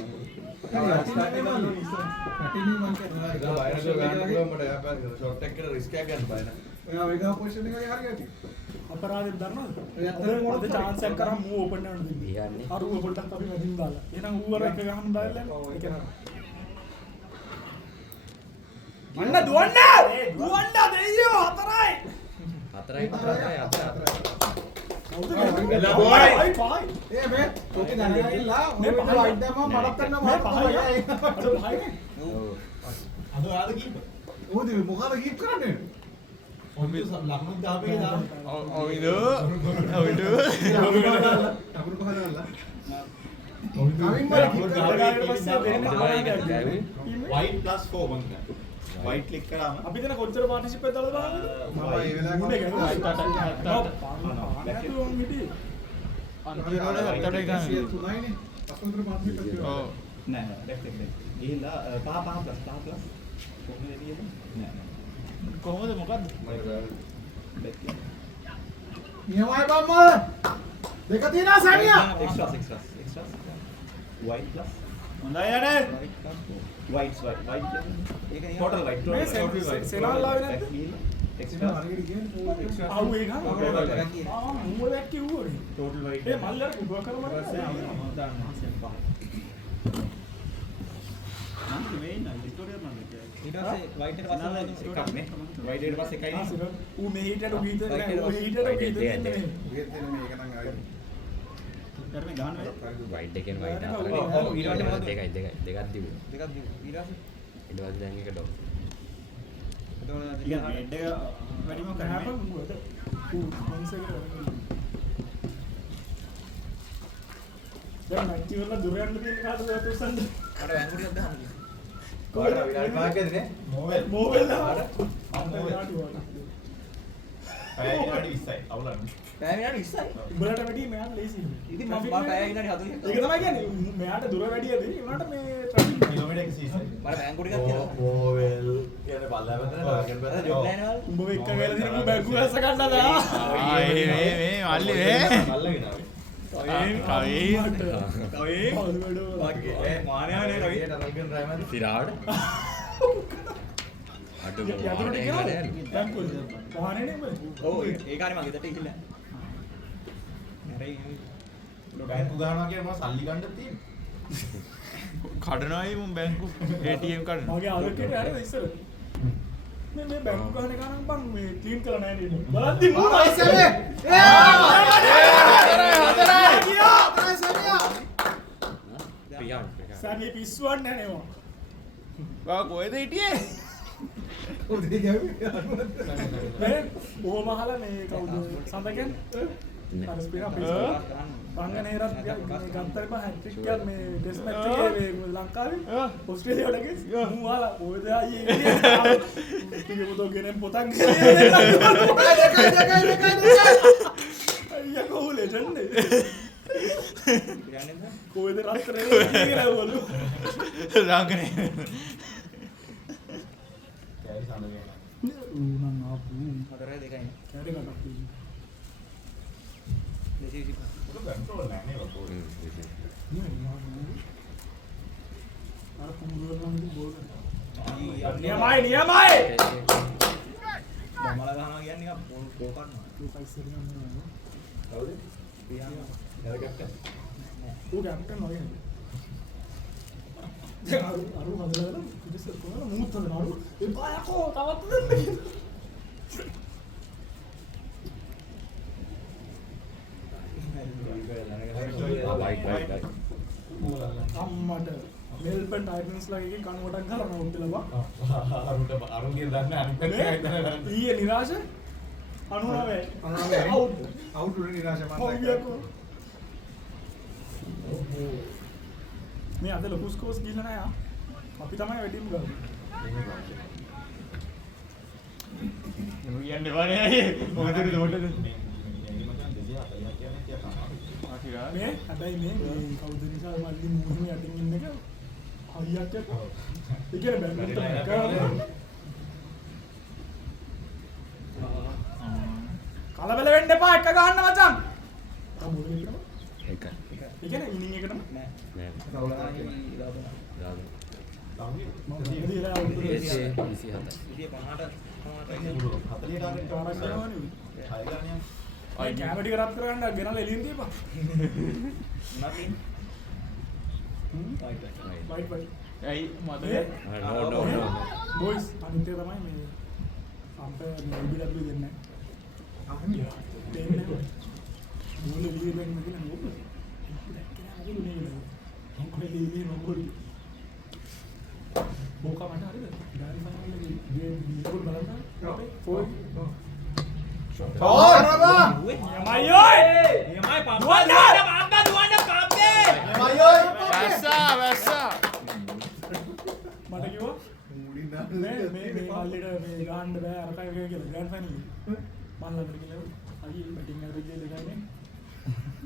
කටිනේ මං කියනවා. ඒක බයනක ගන්න පුළුවන් මට යාපා ෂොට් එකකට රිස්ක් එකක් ගන්න බයන. ඔයා වේගා පොසිෂන් එකේ හරියට. අපරාධෙත් දන්නවද? ඒ ඇත්තටම අද chance එකක් කරා මූ ඕපන් කරන්න දෙන්නේ. යන්නේ. අර ඌ පොඩ්ඩක් අපි වැඩිම දාලා. එහෙනම් ඌ අර එක ගහන්න දාලා ඒක නෑ. අන්න දුවන්න! දුවන්න දෙයියෝ හතරයි. හතරයි. කවුද එලා බොයි. පහයි. ඒ මේ තෝකේ දැනගන්නilla මේ මේ පහයි. වයිඩ් දැම්මම මඩක් කරනවා මේ මඩක් පහයි. කරනවා. අද පහයිනේ. අද ඔයාද කීප? ඕදි මොකද කීප් කරන්නේ? ඔම්බි ලකුණු දාපේ දාන්න. ඔයිදු. අකුරු පහදලා. ඔම්බි කමින් වල කීප් කරලා white plus 4 මං ගන්න. white click කරාම අපි දෙන කොච්චර පාර්ටිසිපේට් දාලා බලන්නද? මම ඒ වෙලාවට මුනේ ගහුවා. අටට. නැතුම් මිටි. තුනයිනේ. පස්වන්තර පාස්කට් තියෙනවා. ඔව්. නෑ නෑ ලෙෆ්ට් එක ගිහිල්ලා පහ ප්ලස් කොහොමද එළියද? නෑ නෑ. කොහොමද මොකද්ද? නියමයි බම්මා. දෙක තියෙනවා සැමියා. extras white plus හොඳයි යන්නේ. white ඒක නිකන් total white මේ total white සෙනල් ආවේ නැද්ද? extra හරියට කියන්නේ extra. ආ ඌ ඒක total නේද? white ආ මූව දැක්කේ ඌනේ. total white ඒ මල්ලර කුඩුව කරමු. ඊට පස්සේ white එකට පස්සේ එකක් නේ white එකට පස්සේ එකයි නේ ඌ මේ හිටට ගීත නෑ ඌ හිටට ගීත දෙන්නේ. උගෙත් දෙන මේක නම් ආවේ. කරන්නේ ගහන වෙයි. වයිඩ් එකෙන් වයිඩ් ඔව්, හතරයි. ඔව්, ඊට පස්සේ මොකද? දෙකක් දිව්වා. දෙකක් දීපු. ඊට පස්සේ ඊට පස්සේ දැන් එක ඩොක්. එතකොට ටිකක් red එක වැඩිම කෑම කරන්නේ ඌට ඌ මොන්සෙක දැන් නැති වල දුර යන්න තියෙන කාටද ඔතොස්සන්න මට වැංගුටියක් දාන්න. කාටද විනාඩි 5ක් ඇදනේ මොබයිල් මොබයිල් දාන්න පැය විනාඩි 20යි අවුලන්නේ පැය විනාඩි 20යි. උඹලට වැඩි මෙයාට ලේසි ඉතින් මම පැය විනාඩි 40ක්. ඒක තමයි කියන්නේ මෙයාට දුර වැඩියද ඒකට මේ ට්‍රැෆික් කිලෝමීටර් 130යි මට වැංගුටියක් තියෙනවා. මොබයිල් කියන්නේ බල්ලා පැත්තට ටාගට් අර ජොබ් ලයින් වල උඹ එක්ක ගෑලා දින උඹ බැග් ගාස ගන්නලා මේ මල්ලි වේ. බල්ලාගෙන ආවේ කවේ. කවේ වාගේ මානයානේ රවි. ඒකට රයිකන් ඩ්‍රයිවර් තිරාඩ. අඩු යතුරු මොකක්ද ටික ඒකට නේද? දැන් කොල්ල. පහනේ නේ උඹ. ඔව් ඒ කානේ මගේ දෙට ඉකිල්ල. හරි. බැංකු ගහනවා කියන මොන සල්ලි ගන්නද තියෙන්නේ? කඩනවායි මම බැංකු ATM කඩන. මගේ ආලෝකයට හරිද ඉස්සර මේ බැංකු ගහන ගණන් බං මේ ක්ලීන් කරලා නැහැ නේද බලද්දි මූණ ඉස්සරේ පියාන් සානේ පිස්සුවක් නැහැ නේ බා කොහෙද හිටියේ? මේ බොහොම අහලා මේ කවුද සඳකෙන් අර ස්පීනා පිස්සුව බංගනේරත් ගත්තර බා හැට්‍රික් එකක් මේ ටෙස්ට් මැච් එකේ මේ ලංකාවේ ඕස්ට්‍රේලියාවට ගිහින් මූ අහලා කොහෙද ආයේ ඉන්නේ පුතෝ ගෙනෙන් පොතක් අයියා කොහොම ලෙජන්ඩ් කොහෙද රත්තරේ කියලා වළු රාගනේ. කැරි සඳගෙන. මම ආපු 4-2යි. කැරේ කටක් ඒක කන්ට්‍රෝල් නැහැ නේද බෝල්. අර කුඹුරවල නම් බෝල් නියමයි. බමලා ගහනවා කියන්නේ නිකන් බෝල් ගෝ කරනවා. කවුද? එයා කැප්ටන්. ඌ කැප්ටන් වගේ දැන් අරු හදලා ඉතින් කොහොමද මූත් හදනවා අරු එපා යකෝ තවත් දෙන්න අම්මට මෙල්බන් ටයිටන්ස්ලා එකේ කන්වර්ට් කරනවා උන්ටලවා අරුන්ගේ දන්නේ අනිත් පැත්තට ඊයේ නිරාශ 99 අවුට් උඩ නිරාශ මම මේ අද ලොකු ස්කෝර්ස් ගිහලා නැහැ අපි තමයි වැඩිම ගන්නේ කියන්නේ වනේ මොකද උඩට මේ හැබැයි මේ කවුද නිසා මල්ලි මුහුණ යටින් ඉන්න එක හරියක් ඒ කියන්නේ බැලුම් කලබල වෙන්න එපා එක ගහන්න මචං එකයි ඒ කියන්නේ ඉනින් එකටම නෑ මම ඉතිලා අවුරුදු 27 ඉතින් 50ට අය කැමටි කරත් කරගන්න ගෙනල්ලා එළියෙන් තියපන් nothing. වයිට් ඇයි මතක no බොයිස් අනිත් එක තමයි මේ අම්පයර් මේ IBW දෙන්නේ නැහැ දෙන්නේ මොන ලීග් එකක් නේද නෝක දැක්කේ නේද මොකද ලීග් නෝක බෝකා මට හරිද ඩාරි ෆයිනල් එකේ ගේම් බලන්න ෆෝර් නියමයි ඔය නියමයි පම්පා දුවන්න පම්පේ වැස්සා මට කිව්වා මේ මල්ලිට මේ ගහන්න බෑ අර කයි කියලා ග්‍රෑන්ඩ් ෆයිනල් එක මම ළඟට ගිහලා අයියේ බැටිං ඇවරේජ් එක දෙකයිනේ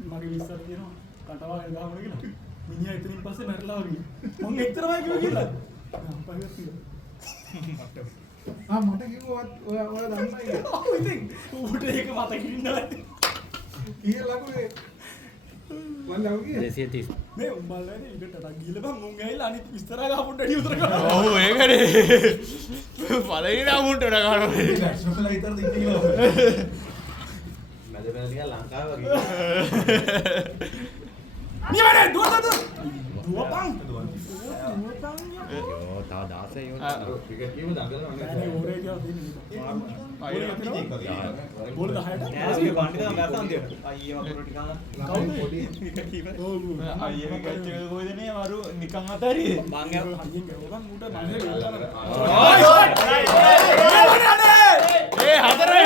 මගේ 20ක් තියෙනවා කටවා ගහන්න කියලා මිනිහා එතනින් පස්සේ මැරලා වගේ මම එක්තරමයි කිව්වා කියලා පහිරත් මට කිව්වා ඔයා දන්නයි ඔව් ඉතින් ඌට ඒක මතක ඉන්නවා කියලා ලකුනේ මම ලවුගේ 230 මේ උඹලා නේ ඉකට ටක් ගිහලා බං මුන් ඇවිල්ලා අනිත් විස්තර ගහපොඩ වැඩි උතර කරනවා ඔව් ඒකනේ පළවෙනි රවුන්ඩ් එක ගන්නවා නැෂනල් විතර දින්න කියලා මැද පැල ටික ලංකාව වගේ නියමනේ දුවපන් යෝ තා 16 යෝ ක්‍රිකට් ගේම දඟලනවා බෑනේ ඕරේ කියලා දෙන්නේ බෝල 10ට නෑ අපි බණ්ඩිත නම් ගත්තා අන්තිමට අයියේ වතුර ටික ගන්න කවුද අයියේ ගච්ච එක කොහෙද නේ මරු නිකන් අතරියේ මං අයියෙන් ගවපන් ඌට මන්නේ ඒ හතරයි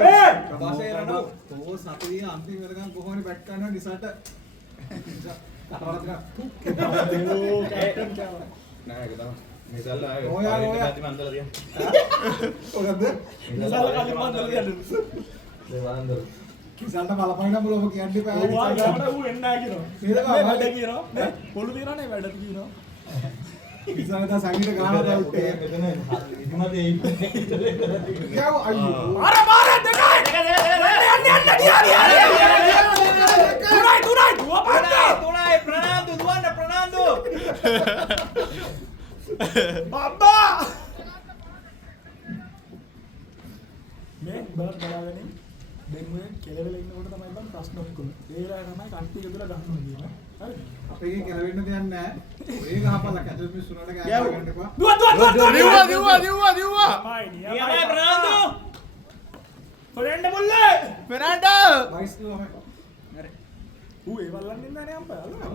නේද ප්‍රවාසයේ රණෝ තෝ සතියේ අන්තිම වෙනකන් කොහොමද බැට් කරනවා ඩිසල්ට ඕ කැප්ටන් කියලා නෑ ඒක තමයි මේ සල්ල ආවේ ඔයා පැති මන්දල තියන්න මොකද්ද ඉස්සලා කලින් මන්දල යන්න ඒ වන්දල ඩිසල්ට බලපයින් නම් ඔබ කියන්නේ බෑ ඕවා ගාමට ඌ එන්නේ නැහැ කියනවා නේද බා? මේ වැඩ කියනවා මේ පොළු තියනනේ වැඩ කියනවා ඩිසල්ට සංගීත ගානට උත්තේ මෙතන ඉදිමත් ඒ යව අයියෝ මාර දෙකයි යන්න තුනයි ප්‍රනාන්දු දුවන්න ප්‍රනාන්දු අබ්බා මේ බලත් බලාගෙන දෙන්නේ කෙලවෙල ඉන්නකොට තමයි බං ප්‍රශ්න ඔක්කොම. ඒ වෙලාවේ තමයි කට්ටිය ඉදලා ගන්නවා කියන. හරි. අපේ කෙලවෙන්න දෙයක් නැහැ. ඔය ගහපල්ලා කැටල් පිස්සුනට ගෑ ගන්න එපා. දුව යමයි ප්‍රනාන්දු ෆරෙන්ඩ මුල්ලේ වයිස් දුවම. ඌ ඒ වල්ලන් ඉන්නනේ අම්පා අල්ලලා.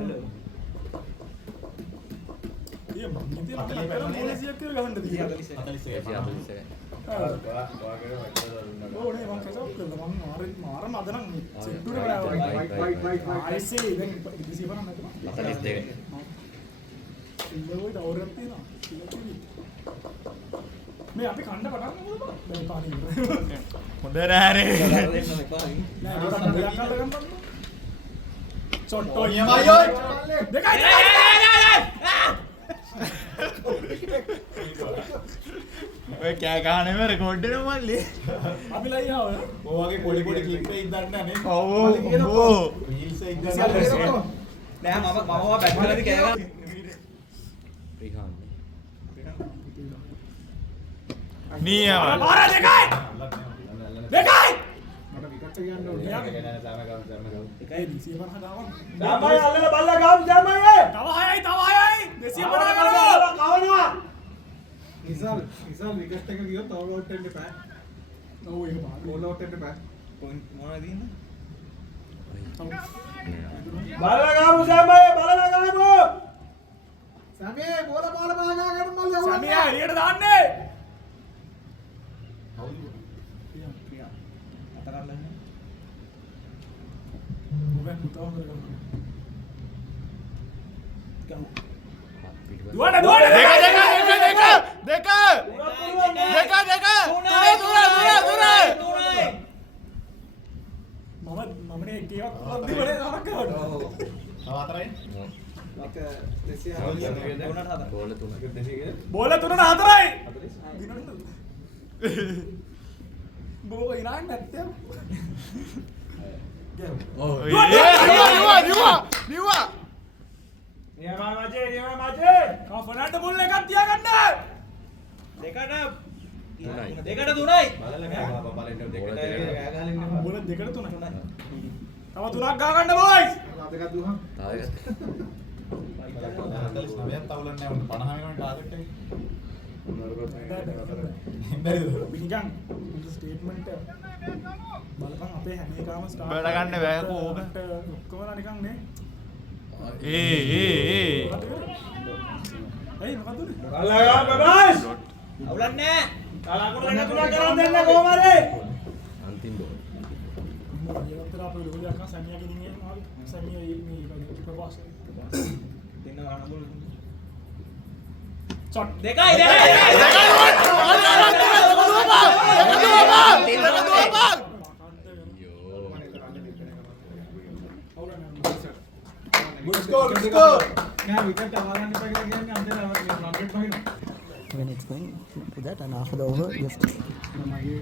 ඊය මම ඉතින් අපේ මොලසියක් කියලා ගහන්න දෙන්නේ 41. ඕනේ මම කතා කරලා මම මාර මදනම් සෙට්ටුනේ ආයිසේ ඉතින් ඉතිසි බලන්න නැතුව 42. ඉල්ලුවේ දවරක් තියෙනවා මේ අපි කණ්ඩ පටන් ගමු දැන් පාරේ හොඳ නෑනේ නෑ ගොඩක් දෙයක් අල්ල ගන්න චොට්ටෝ නියමයි ඔය දෙකයි ඔය කෑ ගහනම රෙකෝඩ් වෙනවා මල්ලි අපි ලයි ආව ඔය වගේ පොඩි ක්ලිප් එක ඉදන්න නේ ඔව් රීල්ස් එක ඉදන්න නෑ මම බැට් කරලාදී කෑ ගන්න රිහාන්. නියම පාර දෙකයි මට විකට් කියන්න ඕනේ. එකයි 250 ගාවක් ජාමයි අල්ලලා බල්ලා ගාමු ජාමයි තව 6යි 250 කවනවා ඉසල් විකට් එක ගියොත් ඕල් අවුට් වෙන්න එපා. ඔව් ඒක පාර ඕල් අවුට් වෙන්න එපා. මොනවද තියෙන්නේ බල්ලා ගාමු ජාමයි බල්ලා ගාමු සමේ බෝල බාගා ගන්න මල්ලි අවුල්. සමියා එළියට දාන්නේ මොකක්ද පුතා හොඳට ගන්න දුවන දෙක මමනේ එකේවත් දිවනේ නරක කරනවා හතරයි එක 200 බෝල 3. බෝල 3-4යි බෝ ඉනාන් නැත්තේ නියමයි මචේ කා ෆර්නැන්ඩෝ බුල් එකක් තියාගන්න දෙකට තුනයි. දෙකට තුනයි බෝල දෙකට තුනයි තව තුනක් ගා ගන්න බොයිස් දෙකක් දුවහන්. තායක. 49ක් තවලන්නේ නැහැ 50 වෙනකොට ටාගට් එක නිකන් ස්ටේට්මන්ට් බලපන් අපේ හැම එකම ස්ටාර්ට් බල ගන්න බෑ කෝක. ඔක්කොම නිකන් නේ ඒ ඇයි මොකද උනේ බල්ලා ගාමු බබාස් අවුලන්නේ කලකුණ දෙක තුනක් කරන් දෙන්න කොහම හරි අන්තිම බෝල. මොකද අපේ ලෝකයක් අක්කා සමියාගේ දිනේ ආවි සමියා මේ ප්‍රවාස දෙන්න ගන්න බෝල ෂොට් දෙකයි good score. නෑ විකට් අවාගන්න එපා කියලා කියන්නේ අන්තිම රන් rate වහිනවා. When it's going to that and after the over, just මගේ